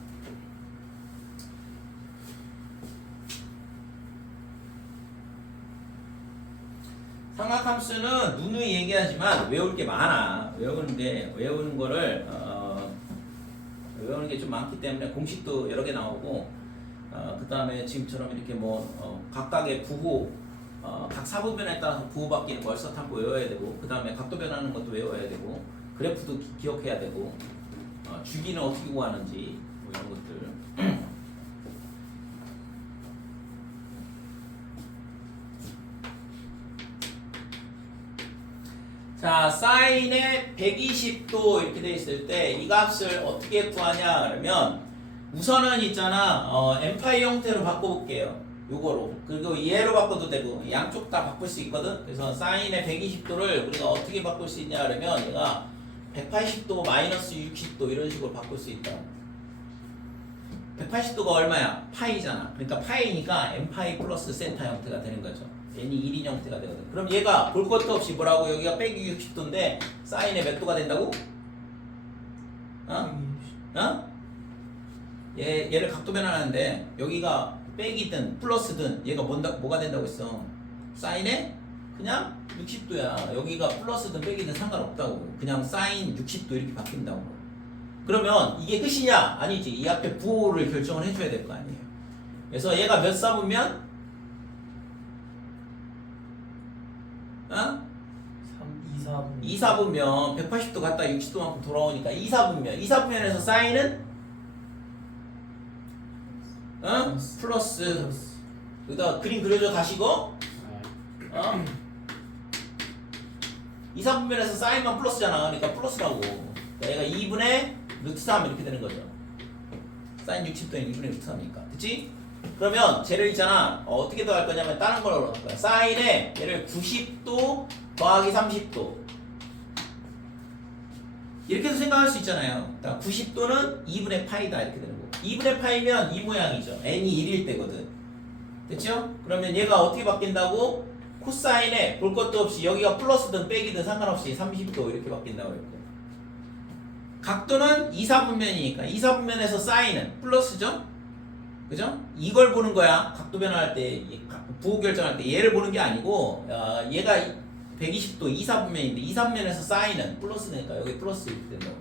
삼각함수는 누누이 얘기하지만 외울 게 많아 외우는 거를 외우는 게 좀 많기 때문에 공식도 여러 개 나오고 그 다음에 지금처럼 이렇게 각각의 부호, 각 사부변에 따라서 부호 바뀌는 걸 설탕 외워야 되고, 그 다음에 각도 변하는 것도 외워야 되고, 그래프도 기억해야 되고, 주기는 어떻게 구하는지 이런 것들. 자, 사인에 120도 이렇게 돼 있을 때 이 값을 어떻게 구하냐 그러면 우선은 있잖아 엠파이 형태로 바꿔볼게요. 요거로. 그리고 얘로 바꿔도 되고 양쪽 다 바꿀 수 있거든. 그래서 사인의 120도를 우리가 어떻게 바꿀 수 있냐 그러면 얘가 180도 마이너스 60도 이런 식으로 바꿀 수 있다. 180도가 얼마야? 파이잖아. 그러니까 파이니까 n파이 플러스 세타 형태가 되는 거죠. n이 1인 형태가 되거든. 그럼 얘가 볼 것도 없이 뭐라고 여기가 빼기 60도인데 사인의 몇 도가 된다고? 얘를 각도 변환하는데 여기가 빼기든 플러스든 얘가 뭐가 된다고 했어? 사인의 그냥 60도야. 여기가 플러스든 빼기든 상관없다고. 그냥 사인 60도 이렇게 바뀐다고. 그러면 이게 끝이냐? 아니지. 이 앞에 부호를 결정을 해줘야 될 거 아니에요. 그래서 얘가 몇 사분면? 2사분면 180도 갔다 60도만큼 돌아오니까 2사분면. 2사분면에서 사인은? 플러스. 여기다 그림 그려줘 다시고. 2사분면에서 사인만 플러스잖아. 그러니까 플러스라고. 얘가 2분의 루트 3 이렇게 되는 거죠. 사인 60도에 2분의 루트 3이니까. 그치? 그러면 쟤를 있잖아. 어떻게 더할 거냐면 다른 걸로 할 거야. 사인에 얘를 90도 더하기 30도. 이렇게도 생각할 수 있잖아요. 90도는 2분의 파이다 이렇게 되는 거. 2분의 파이면 이 모양이죠. n이 1일 때거든. 됐죠? 그러면 얘가 어떻게 바뀐다고? 코사인에 볼 것도 없이 여기가 플러스든 빼기든 상관없이 30도 이렇게 바뀐다고 그랬고, 각도는 2사분면이니까 2사분면에서 사인은 플러스죠? 그죠? 이걸 보는 거야. 각도 변화할 때, 부호 결정할 때 얘를 보는 게 아니고 얘가 120도 2사분면인데 2사분면에서 사인은 플러스니까 여기 플러스 이렇게 된다고.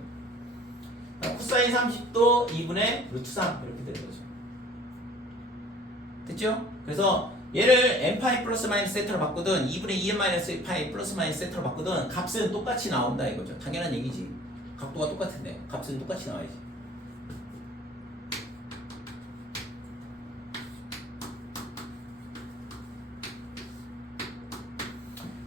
코사인 30도 2분의 루트 3 이렇게 되는 거죠. 됐죠? 그래서 얘를 n파이 플러스 마이너스 세타로 바꾸든 2분의 2n 마이너스 파이 플러스 마이너스 세타로 바꾸든 값은 똑같이 나온다 이거죠. 당연한 얘기지. 각도가 똑같은데 값은 똑같이 나와야지.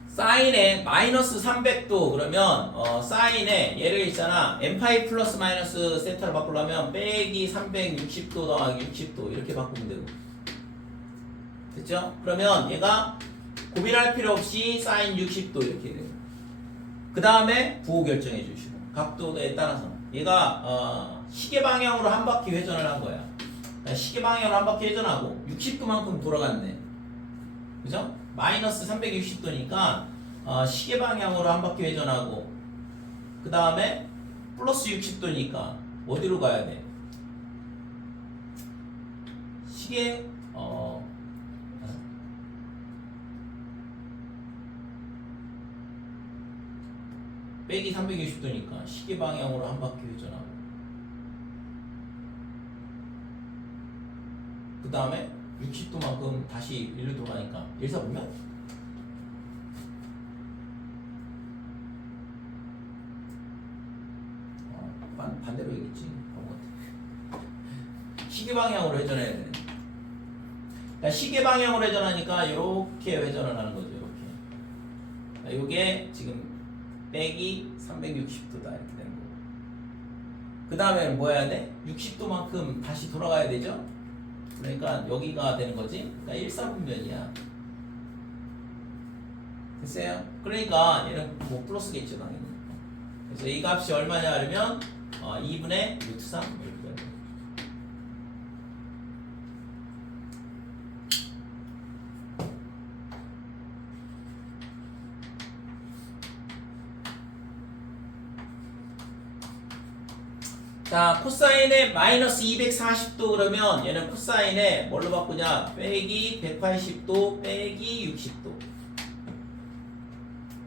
사인에 마이너스 300도 그러면 사인에 얘를 있잖아 n파이 플러스 마이너스 세타로 바꾸려면 빼기 360도 더하기 60도 이렇게 바꾸면 되고. 됐죠? 그러면 얘가 고민할 필요 없이 사인 60도 이렇게 되고, 그 다음에 부호 결정해 주시고 각도에 따라서 얘가 시계 방향으로 한 바퀴 회전을 한 거야. 시계 방향으로 한 바퀴 회전하고 60도만큼 돌아갔네. 그죠? 마이너스 360도니까 시계 방향으로 한 바퀴 회전하고, 그 다음에 플러스 60도니까 어디로 가야 돼? 시계 빼기 360도니까 시계 방향으로 한 바퀴 회전하고, 그 다음에 60도만큼 다시 일로 돌아가니까 1사분면? 반대로 얘기했지. 시계 방향으로 회전해야 되네. 그러니까 시계 방향으로 회전하니까 이렇게 회전을 하는 거죠. 이렇게. 이게 지금 빼기 360도다 이렇게 되는 거고, 그 다음에 뭐 해야 돼? 60도만큼 다시 돌아가야 되죠? 그러니까 여기가 되는 거지. 그러니까 1사분면이야. 됐어요? 그러니까 얘는 뭐 플러스겠죠 당연히. 그래서 이 값이 얼마냐 하면 2분의 루트 3 이렇게 돼요. 자, 코사인에 마이너스 240도 그러면 얘는 코사인에 뭘로 바꾸냐? 빼기 180도 빼기 60도.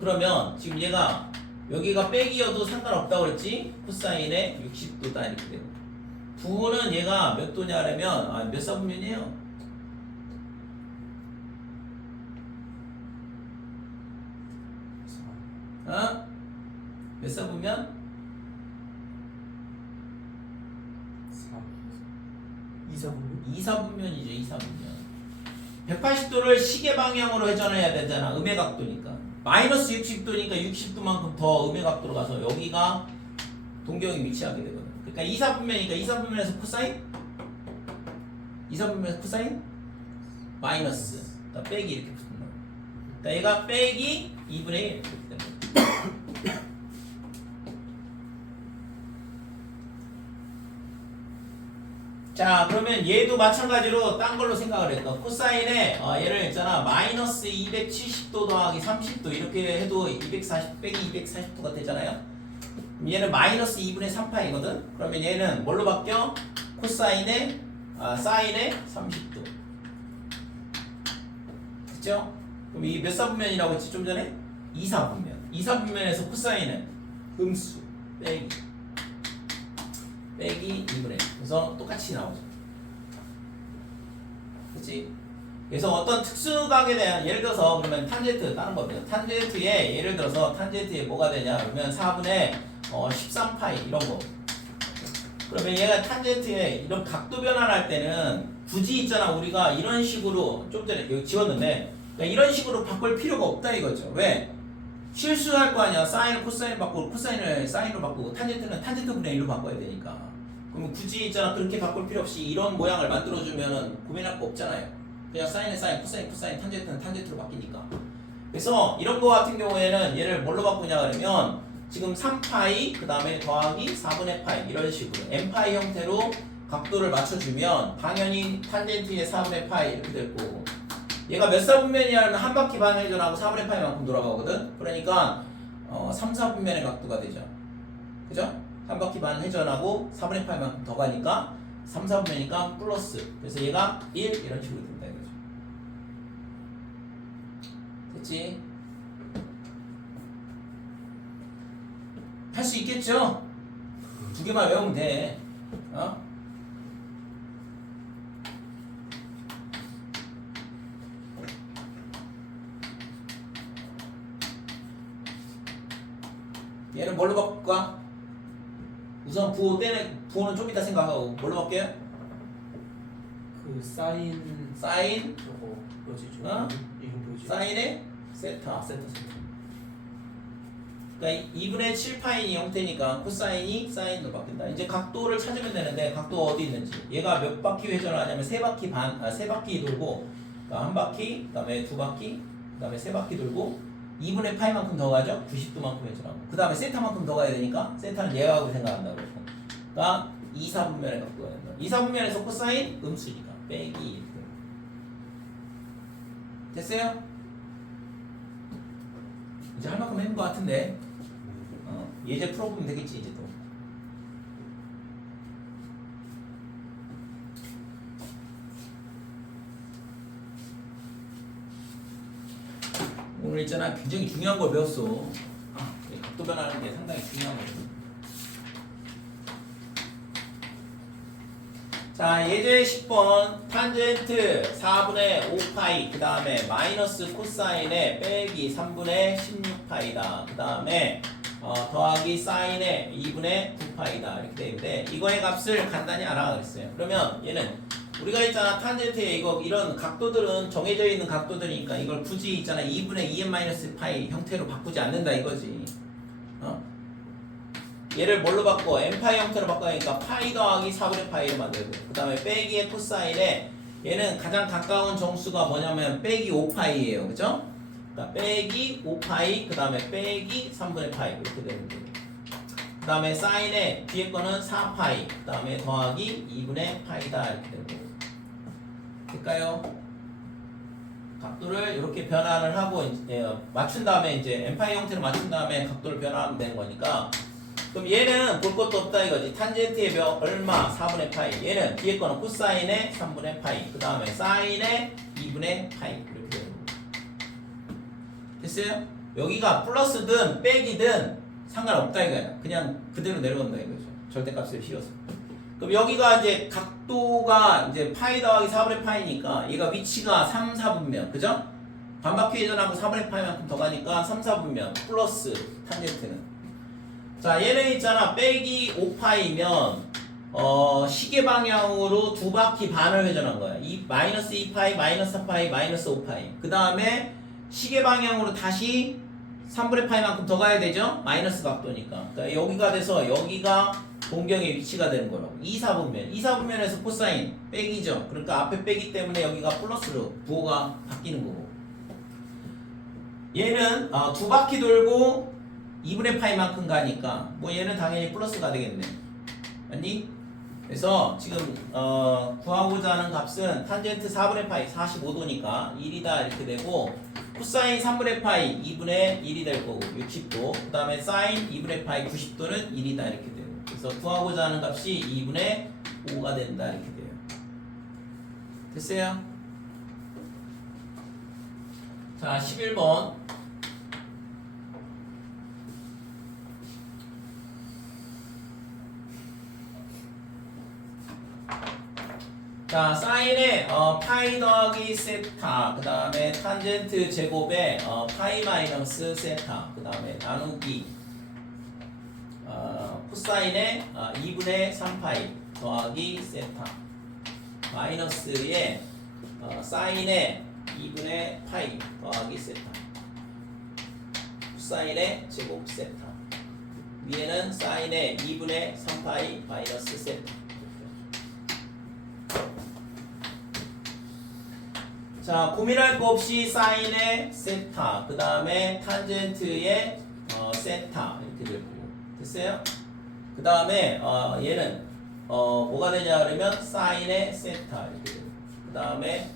그러면 지금 얘가 여기가 빼기여도 상관없다고 그랬지? 코사인에 60도다 이렇게 되고, 부호는 얘가 몇 도냐면 몇 사분면이에요? 어? 몇 사분면? 2사분면? 2사분면이죠. 2사분면. 180도를 시계 방향으로 회전해야 되잖아. 음의 각도니까. 마이너스 60도니까 60도만큼 더 음의 각도로 가서 여기가 동경이 위치하게 되거든. 그러니까 2사분면이니까 2사분면에서 코사인? 2사분면에서 코사인? 마이너스. 그러니까 빼기 이렇게 붙는 거야. 그러니까 얘가 빼기 2분의 1 이렇게 되는 거야. 자, 그러면 얘도 마찬가지로 딴 걸로 생각을 했고 코사인에 얘를 있잖아 마이너스 270도 더하기 30도 이렇게 해도 240 빼기 240도가 되잖아요. 그럼 얘는 마이너스 2분의 3파이거든. 그러면 얘는 뭘로 바뀌어? 코사인에 사인에 30도. 됐죠? 그럼 이 몇 사분면이라고 했지 좀 전에? 2사분면. 2사분면에서 코사인은 음수 빼기 2분의 1. 그래서 똑같이 나오죠. 그치? 그래서 어떤 특수각에 대한 예를 들어서 그러면 탄젠트 다른 겁니다. 탄젠트에 예를 들어서 탄젠트에 뭐가 되냐 그러면 4분의 13파이 이런 거. 그러면 얘가 탄젠트에 이런 각도 변화를 할 때는 굳이 있잖아 우리가 이런 식으로 좀 전에 여기 지웠는데 그러니까 이런 식으로 바꿀 필요가 없다 이거죠. 왜? 실수할 거 아니야. 사인을 코사인 바꾸고 코사인을 사인으로 바꾸고 탄젠트는 탄젠트 분의 1로 바꿔야 되니까. 그럼 굳이 있잖아 그렇게 바꿀 필요 없이 이런 모양을 만들어주면은 고민할 거 없잖아요. 그냥 사인에 사인, 코사인, 코사인, 탄젠트는 탄젠트로 바뀌니까. 그래서 이런 거 같은 경우에는 얘를 뭘로 바꾸냐 그러면 지금 3파이 그 다음에 더하기 4분의 파이 이런 식으로 n파이 형태로 각도를 맞춰주면 당연히 탄젠트의 4분의 파이 이렇게 될 거고 얘가 몇 사분면이냐면 한 바퀴 반 회전하고 4분의 파이만큼 돌아가거든. 그러니까 3, 4분면의 각도가 되죠. 그죠? 한 바퀴 반 회전하고 4분의 파이만큼 더 가니까 3, 4분면이니까 플러스. 그래서 얘가 1 이런 식으로 된다 이거죠. 됐지? 할 수 있겠죠? 두 개만 외우면 돼. 얘는 뭘로 바꿀까? 우선 부호는 좀 이따 생각하고 뭘로 바뀌어요? 그 사인 저거 뭐지 저거 이거 뭐지? 사인의 세타. 세타. 그러니까 2분의 7파인이 형태니까 코사인이 사인으로 바뀐다. 이제 각도를 찾으면 되는데 각도가 어디 있는지. 얘가 몇 바퀴 회전을 하냐면 세 바퀴 돌고 그러니까 한 바퀴, 그다음에 두 바퀴, 그다음에 세 바퀴 돌고 2분의 파이만큼 더 가죠. 90도만큼 회전하고. 그다음에 세타만큼 더 가야 되니까 세타는 얘하고 생각한다고. 그러니까 2사분면의 각도가 된다. 2사분면에서 코사인 음수니까 빼기 이렇게. 됐어요? 이제 할 만큼 했는 것 같은데 예제 풀어보면 되겠지 이제 또. 오늘 있잖아 굉장히 중요한 걸 배웠어. 각도 변화하는 게 상당히 중요한 거거든. 자 예제 10번 탄젠트 4분의 5파이 그 다음에 마이너스 코사인에 빼기 3분의 16파이다. 그 다음에 더하기 사인에 2분의 9파이다 이렇게 되는데 이거의 값을 간단히 알아가 그랬어요. 그러면 얘는 우리가 있잖아 탄젠트에 이런 각도들은 정해져 있는 각도들이니까 이걸 굳이 있잖아 2분의 2n 파이 형태로 바꾸지 않는다 이거지. 얘를 뭘로 바꿔? n파이 형태로 바꿔니까 파이 더하기 4분의 파이로 만들고 그 다음에 빼기의 코사인에 얘는 가장 가까운 정수가 뭐냐면 빼기 5파이예요. 그죠? 그러니까 빼기 5파이 그 다음에 빼기 3분의 파이 이렇게 되는 거예요. 그 다음에 사인에 뒤에 거는 4파이 그 다음에 더하기 2분의 파이다 이렇게 되는 거예요. 될까요? 각도를 이렇게 변화를 하고 맞춘 다음에 이제 n파이 형태로 맞춘 다음에 각도를 변화하면 되는 거니까 그럼 얘는 볼 것도 없다 이거지. 탄젠트의 얼마? 4분의 파이. 얘는 뒤에 거는 코사인의 3분의 파이. 그 다음에 사인의 2분의 파이. 이렇게 되는 거예요. 됐어요? 여기가 플러스든 빼기든 상관없다 이거야. 그냥 그대로 내려간다 이거죠. 절대값을 씌워서. 그럼 여기가 이제 각도가 이제 파이 더하기 4분의 파이니까 얘가 위치가 3, 4분면 그죠? 반바퀴 회전하고 4분의 파이만큼 더 가니까 3, 4분면 플러스 탄젠트는 자 얘는 있잖아 빼기 5파이면 시계 방향으로 두 바퀴 반을 회전한 거야. 마이너스 2파이, 마이너스 4파이, 마이너스 5파이. 그 다음에 시계 방향으로 다시 3분의 파이만큼 더 가야 되죠? 마이너스 각도니까. 그러니까 여기가 돼서 여기가 동경의 위치가 되는 거라고. 2, 4분면. 2, 4분면에서 코사인 빼기죠. 그러니까 앞에 빼기 때문에 여기가 플러스로 부호가 바뀌는 거고. 얘는 두 바퀴 돌고 2분의 파이만큼 가니까 뭐 얘는 당연히 플러스가 되겠네. 맞니? 그래서 지금 구하고자 하는 값은 탄젠트 4분의 파이 45도니까 1이다 이렇게 되고 코사인 3분의 파이 2분의 1이 될 거고 60도 그 다음에 사인 2분의 파이 90도는 1이다 이렇게 돼요. 그래서 구하고자 하는 값이 2분의 5가 된다 이렇게 돼요. 됐어요? 자 11번 자, 사인에 파이 더하기 세타, 그 다음에 탄젠트 제곱에 파이 마이너스 세타, 그 다음에 나누기 코사인에 2분의 3파이 더하기 세타 마이너스에 사인에 2분의 파이 더하기 세타 코사인의 제곱 세타 위에는 사인의 2분의 3파이 마이너스 세타. 자, 고민할 거 없이 사인의 세타, 그 다음에 탄젠트의 세타 이렇게 되고 됐어요? 그 다음에 얘는 뭐가 되냐 그러면 사인의 세타 이렇게 되고 그 다음에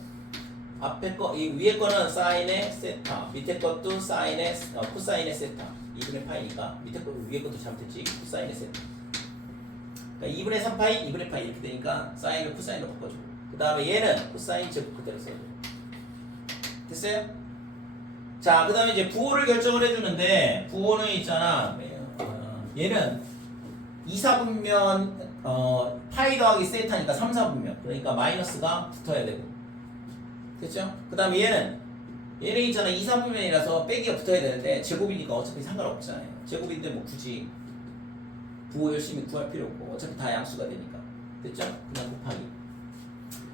앞에 거, 이 위에 거는 사인의 세타, 밑에 것도 사인의 코사인의 세타 2분의 파이니까 밑에 거 위에 것도 잘못했지 코사인의 세타. 그러니까 2분의 3파이, 2분의 파이 이렇게 되니까 사인을 코사인으로 바꿔주고 그 다음에 얘는 코사인 제곱 그대로 써줘. 됐어요? 자, 그 다음에 이제 부호를 결정을 해주는데 부호는 있잖아 얘는 2, 4분면 파이 더하기 세타니까 3, 4분면 그러니까 마이너스가 붙어야 되고 됐죠? 그 다음에 얘는 있잖아 2, 3분면이라서 빼기가 붙어야 되는데 제곱이니까 어차피 상관없잖아요. 제곱인데 뭐 굳이 부호 열심히 구할 필요 없고 어차피 다 양수가 되니까 됐죠? 그냥 곱하기.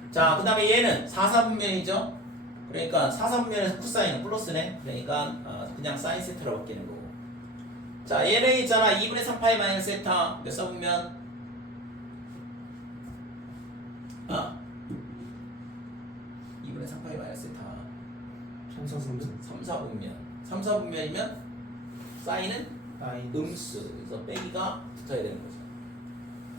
자, 그 다음에 얘는 4, 4분면이죠? 그러니까 4, 4분면에서 코사인은 플러스네. 그러니까 그냥 사인 세타로 바뀌는 거고. 자, 얘는 있잖아 2분의 3파이 마이너스 세타 몇 4분면? 2분의 3파이 마이너스 세타 3, 4분면? 3, 4분면 3, 4분면이면 사인은 사인 음수 그래서 빼기가 붙어야 되는 거죠.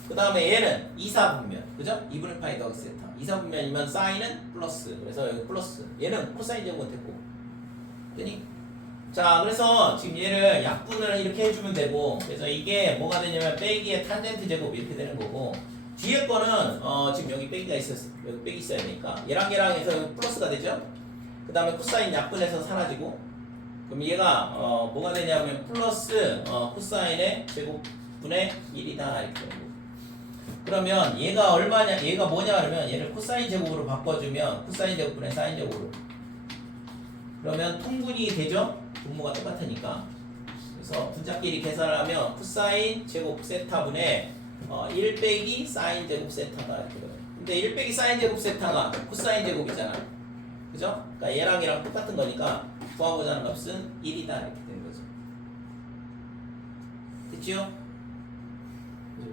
그 다음에 얘는 2, 4분면 그죠? 2분의 파이 더하기 세타 2, 4분면이면 사인은 플러스 그래서 여기 플러스 얘는 코사인 제곱은 됐고 되니? 자 그래서 지금 얘를 약분을 이렇게 해주면 되고 그래서 이게 뭐가 되냐면 빼기에 탄젠트 제곱 이렇게 되는 거고 뒤에 거는 지금 여기 빼기가 있었어 여기 빼기 있어야 되니까 얘랑 해서 플러스가 되죠? 그 다음에 코사인 약분해서 사라지고 그럼 얘가 뭐가 되냐면 플러스 코사인의 제곱분의 1이다 이렇게 되는 거고 그러면 얘가 얼마냐 얘가 뭐냐 그러면 얘를 코사인 제곱으로 바꿔주면 코사인 제곱분의 사인 제곱으로 그러면 통분이 되죠? 분모가 똑같으니까 그래서 분자끼리 계산하면 코사인 제곱 세타분의 1 빼기 사인 제곱 세타가 이렇게 돼요. 근데 1 빼기 사인 제곱 세타가 코사인 제곱이잖아 그죠? 그러니까 얘랑 똑같은 거니까 구하고자 하는 값은 1이다 이렇게 되는 거죠. 됐지요?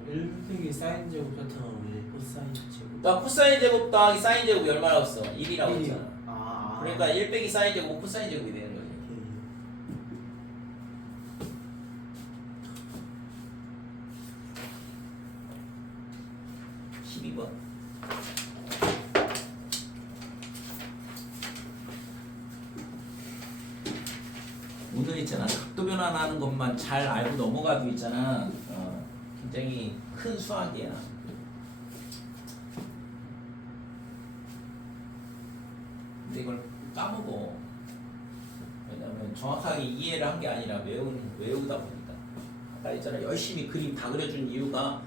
1팩이 사인 제곱 세타가 왜 코사인 제곱? 그러니까 코사인 제곱 더하기 사인 제곱이 얼마라고 했어? 1이라고 했잖아. 아 그러니까 1 빼기 사인 제곱 코사인 제곱이 되는 거지. 12번. 오늘 있잖아 각도 변환하는 것만 잘 알고 넘어가도 있잖아 굉장히 큰 수학이야. 근데 이걸 까먹어. 왜냐면 정확하게 이해를 한 게 아니라 외우다 보니까. 아까 있잖아 열심히 그림 다 그려준 이유가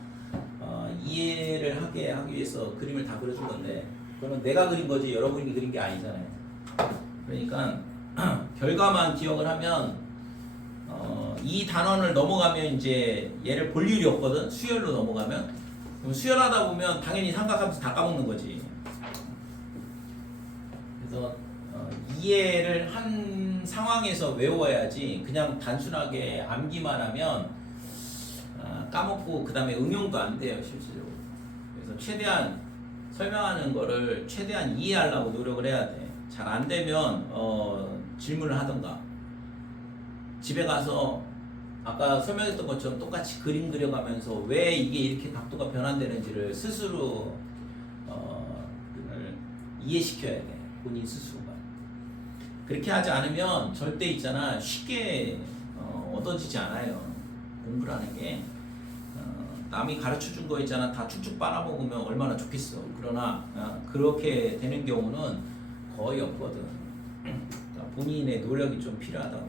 이해를 하기 위해서 그림을 다 그려준 건데 그거는 내가 그린 거지 여러분이 그린 게 아니잖아요. 그러니까 결과만 기억을 하면 이 단원을 넘어가면 이제 얘를 볼 일이 없거든. 수열로 넘어가면 그럼 수열하다 보면 당연히 삼각함수 다 까먹는 거지. 그래서 이해를 한 상황에서 외워야지 그냥 단순하게 암기만 하면 까먹고 그 다음에 응용도 안 돼요 실제로. 그래서 최대한 설명하는 거를 최대한 이해하려고 노력을 해야 돼. 잘 안 되면 질문을 하던가 집에 가서 아까 설명했던 것처럼 똑같이 그림 그려가면서 왜 이게 이렇게 각도가 변환되는지를 스스로 그걸 이해시켜야 돼. 본인 스스로가. 그렇게 하지 않으면 절대 있잖아 쉽게 얻어지지 않아요. 공부라는 게 남이 가르쳐준 거 있잖아 다 쭉쭉 빨아먹으면 얼마나 좋겠어. 그러나 그렇게 되는 경우는 거의 없거든. 본인의 노력이 좀 필요하다고.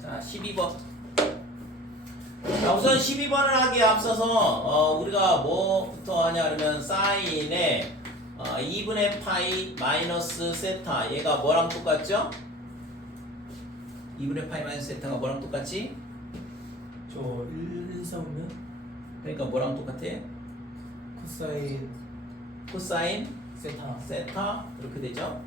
자 12번. 자, 우선 12번을 하기에 앞서서 우리가 뭐부터 하냐 그러면 사인의 2분의 파이 마이너스 세타 얘가 뭐랑 똑같죠? 2분의 파이 마이너스 세타가 뭐랑 똑같지? 저 1, 3면 그러니까 뭐랑 똑같아? 코사인 세타 이렇게 되죠?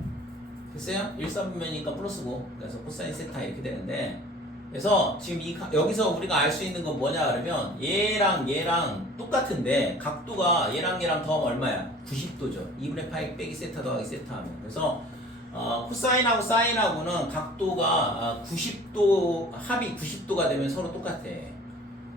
됐어요? 1, 3분면이니까 플러스고 그래서 코사인 세타 이렇게 되는데 그래서 지금 여기서 우리가 알 수 있는 건 뭐냐 그러면 얘랑 똑같은데 각도가 얘랑 더하면 얼마야? 90도죠. 2분의 파이 빼기 세타 더하기 세타 하면 그래서 코사인하고 사인하고는 각도가 90도 합이 90도가 되면 서로 똑같아.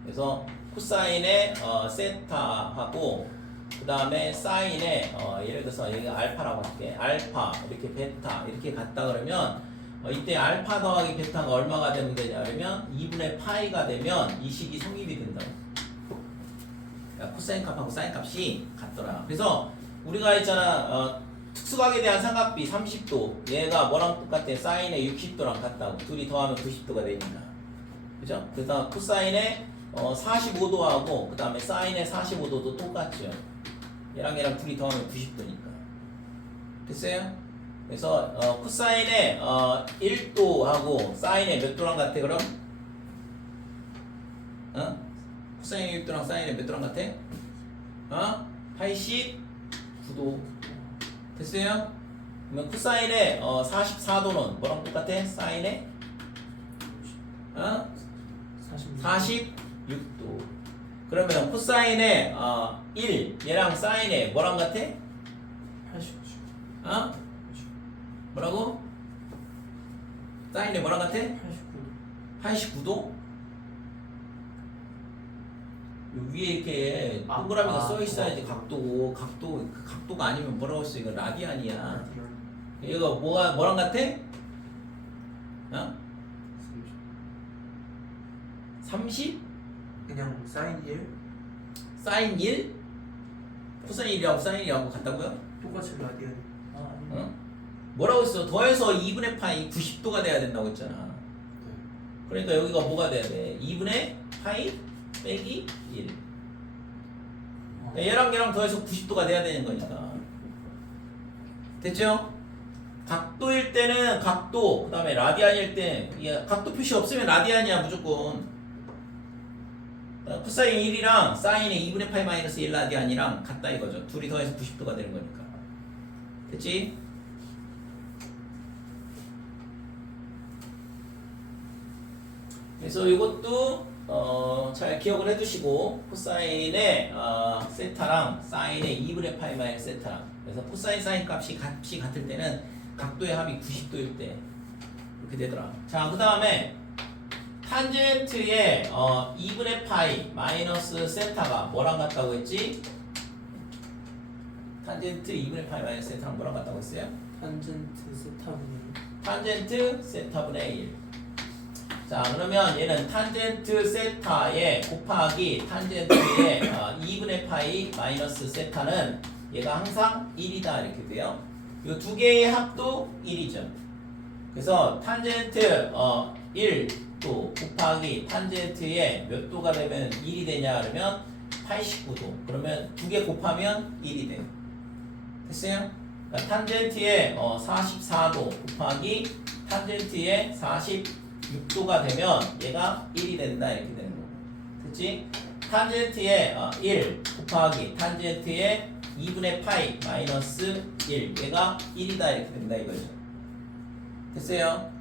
그래서 코사인의 세타하고 그 다음에 사인의 예를 들어서 여기가 알파라고 할게. 알파 이렇게 베타 이렇게 갔다 그러면 이때 알파 더하기 베타가 얼마가 되면 되냐 그러면 2분의 파이가 되면 이 식이 성립이 된다고. 그러니까 코사인 값하고 사인 값이 같더라. 그래서 우리가 있잖아 특수각에 대한 삼각비 30도 얘가 뭐랑 똑같아? 사인의 60도랑 같다고. 둘이 더하면 90도가 되니까. 그죠? 그래서 코사인의 45도하고 그 다음에 사인의 45도도 똑같죠. 얘랑 둘이 더하면 90도니까. 됐어요? 그래서 코사인의 1도하고 사인의 몇 도랑 같아 그럼? 코사인의 1도랑 사인의 몇 도랑 같아? 89도. 됐어요? 그러면 코사인의 44도는 뭐랑 똑같아? 사인의 46도. 그러면 코사인의 1 얘랑 사인의 뭐랑 같아? 89. 뭐라고? 사인의 뭐랑 같아? 89도? 위에 이렇게 동그라미가 써 있어야지 각도가 아니면 뭐라고 했어? 이거 라디안이야. 이거 뭐랑 같아? 30? 그냥 사인 1 사인 1? 코사인 1이하고 사인 1이하고 같다고요? 똑같이 라디안. 뭐라고 했어? 더해서 2분의 파이 90도가 돼야 된다고 했잖아. 그러니까 여기가 뭐가 돼야 돼? 2분의 파이 빼기 1. 얘랑 더해서 90도가 돼야 되는 거니까. 됐죠? 각도일 때는 각도, 그 다음에 라디안일 때 각도 표시 없으면 라디안이야 무조건. 코사인 1이랑 사인의 2분의 파이 마이너스 1 라디안이랑 같다 이거죠. 둘이 더해서 90도가 되는 거니까. 됐지? 그래서 이것도 잘 기억을 해두시고 코사인의 세타랑 사인의 2분의 파이 마이너스 세타랑 그래서 코사인 사인 값이 같을 때는 각도의 합이 90도일 때 이렇게 되더라. 자, 그 다음에 탄젠트의 2분의 파이 마이너스 세타가 뭐랑 같다고 했지? 탄젠트 2분의 파이 마이너스 세타랑 뭐랑 같다고 했어요? 탄젠트 세타분의 1. 자, 그러면 얘는 탄젠트 세타의 곱하기 탄젠트의 2분의 파이 마이너스 세타는 얘가 항상 1이다 이렇게 돼요. 이 두 개의 합도 1이죠. 그래서 탄젠트 1 60도 곱하기 탄젠트의 몇 도가 되면 1이 되냐 그러면 89도. 그러면 두 개 곱하면 1이 돼요. 됐어요? 그러니까 탄젠트의 44도 곱하기 탄젠트의 46도가 되면 얘가 1이 된다 이렇게 되는 거고. 됐지? 탄젠트의 1 곱하기 탄젠트의 2분의 파이 마이너스 1 얘가 1이다 이렇게 된다 이거죠. 됐어요?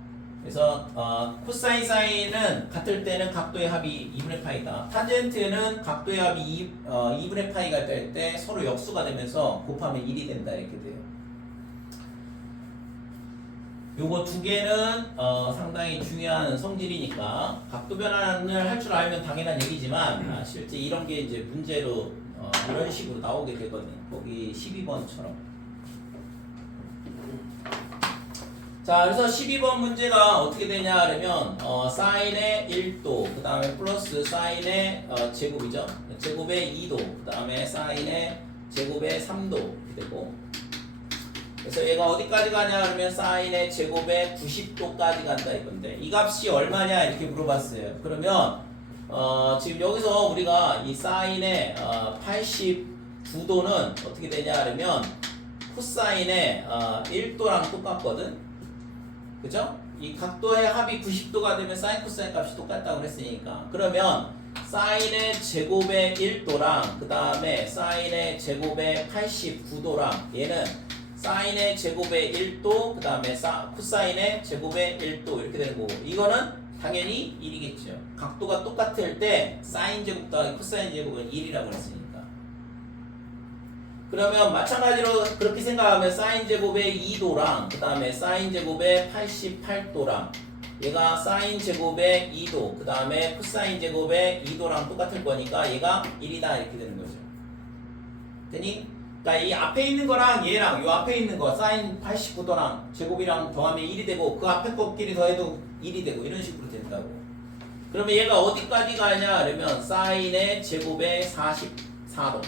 그래서 코사인 사인은 같을 때는 각도의 합이 2분의 파이다. 탄젠트는 각도의 합이 2분의 파이가 될 때 서로 역수가 되면서 곱하면 1이 된다 이렇게 돼요. 요거 두 개는 상당히 중요한 성질이니까 각도 변환을 할 줄 알면 당연한 얘기지만 실제 이런 게 이제 문제로 이런 식으로 나오게 되거든요. 거기 12번처럼. 자, 그래서 12번 문제가 어떻게 되냐 그러면 사인의 1도 그 다음에 플러스 사인의 제곱이죠. 제곱의 2도 그 다음에 사인의 제곱의 3도 이렇게 되고, 그래서 얘가 어디까지 가냐 그러면 사인의 제곱의 90도까지 간다 이건데 이 값이 얼마냐 이렇게 물어봤어요. 그러면 지금 여기서 우리가 이 사인의 89도는 어떻게 되냐 그러면 코사인의 1도랑 똑같거든. 그죠? 이 각도의 합이 90도가 되면 사인 코사인 값이 똑같다고 그랬으니까 그러면 사인의 제곱의 1도랑 그 다음에 사인의 제곱의 89도랑 얘는 사인의 제곱의 1도 그 다음에 코사인의 제곱의 1도 이렇게 되는 거고 이거는 당연히 1이겠죠. 각도가 똑같을 때 사인 제곱 더하기 코사인 제곱은 1이라고 그랬으니까. 그러면 마찬가지로 그렇게 생각하면 사인 제곱의 2도랑 그 다음에 사인 제곱의 88도랑 얘가 사인 제곱의 2도 그 다음에 코사인 제곱의 2도랑 똑같을 거니까 얘가 1이다 이렇게 되는 거죠. 되니? 그러니까 이 앞에 있는 거랑 얘랑 이 앞에 있는 거 사인 89도랑 제곱이랑 더하면 1이 되고 그 앞에 거끼리 더해도 1이 되고 이런 식으로 된다고. 그러면 얘가 어디까지 가냐 그러면 사인의 제곱의 44도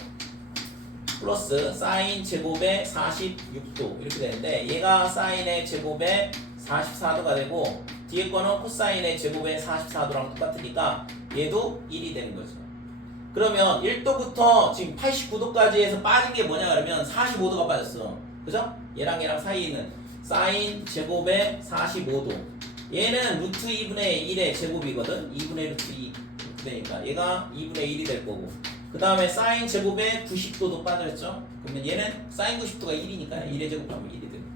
플러스 사인 제곱의 46도 이렇게 되는데 얘가 사인의 제곱의 44도가 되고 뒤에 거는 코사인의 제곱의 44도랑 똑같으니까 얘도 1이 되는 거죠. 그러면 1도부터 지금 89도까지 해서 빠진 게 뭐냐 그러면 45도가 빠졌어. 그죠? 얘랑 사이에 있는 사인 제곱의 45도 얘는 루트 2분의 1의 제곱이거든. 2분의 루트 2 이렇게 되니까 얘가 2분의 1이 될 거고 그 다음에 사인 제곱에 90도도 빠졌죠. 그러면 얘는 사인 90도가 1이니까 1의 제곱하면 1이 되고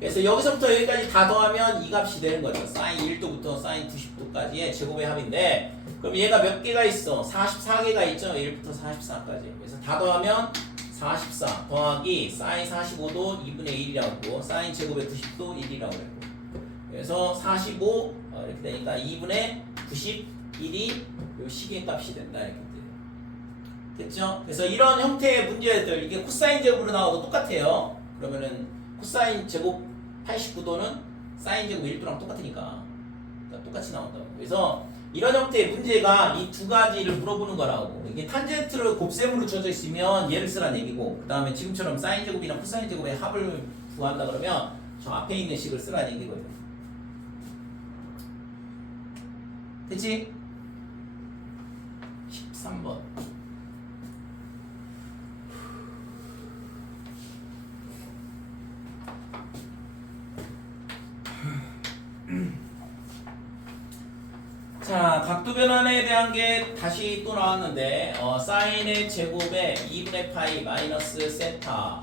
그래서 여기서부터 여기까지 다 더하면 이 값이 되는 거죠. 사인 1도부터 사인 90도까지의 제곱의 합인데 그럼 얘가 몇 개가 있어? 44개가 있죠. 1부터 44까지. 그래서 다 더하면 44 더하기 사인 45도 2분의 1이라고 했고 사인 제곱의 90도 1이라고 했고 그래서 45 이렇게 되니까 2분의 91이 요 식의 값이 된다 이렇게 돼요. 됐죠? 그래서 이런 형태의 문제들 이게 코사인 제곱으로 나와도 똑같아요. 그러면은 코사인 제곱 89도는 사인 제곱 1도랑 똑같으니까 똑같이 나온다고. 그래서 이런 형태의 문제가 이 두 가지를 물어보는 거라고. 이게 탄젠트를 곱셈으로 주어져 있으면 얘를 쓰라는 얘기고 그 다음에 지금처럼 사인 제곱이랑 코사인 제곱의 합을 구한다 그러면 저 앞에 있는 식을 쓰라는 얘기거든. 됐지? 13번 자, 각도 변환에 대한 게 다시 또 나왔는데 사인의 제곱에 2분의 파이 마이너스 세타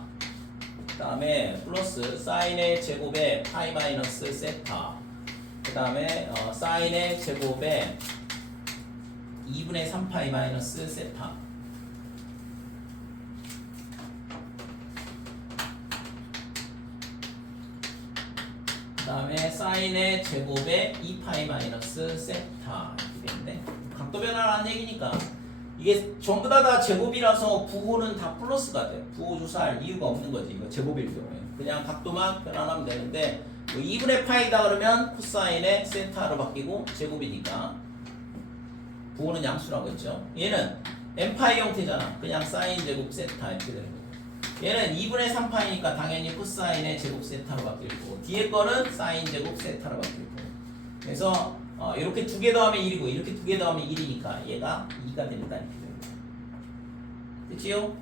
그 다음에 플러스 사인의 제곱에 파이 마이너스 세타 그 다음에 사인의 제곱에 2분의 3파이 마이너스 세타 그 다음에 사인의 제곱에 2파이 마이너스 세타 이렇게 되는데 각도 변화라는 얘기니까 이게 전부 다 제곱이라서 부호는 다 플러스가 돼. 부호 조사할 이유가 없는 거지. 이거 제곱일 경우에 그냥 각도만 변환하면 되는데 뭐 2분의 파이다 그러면 코사인의 세타로 바뀌고 제곱이니까 부호는 양수라고 했죠. 얘는 n파이 형태잖아. 그냥 사인 제곱 세타 이렇게 되는 거고 얘는 2분의 3파이니까 당연히 코사인의 제곱 세타로 바뀔 거고 뒤에 거는 사인 제곱 세타로 바뀔 거고 그래서 이렇게 두 개 더하면 1이고 이렇게 두 개 더하면 1이니까 얘가 2가 된다 이렇게 됩니다. 됐지요?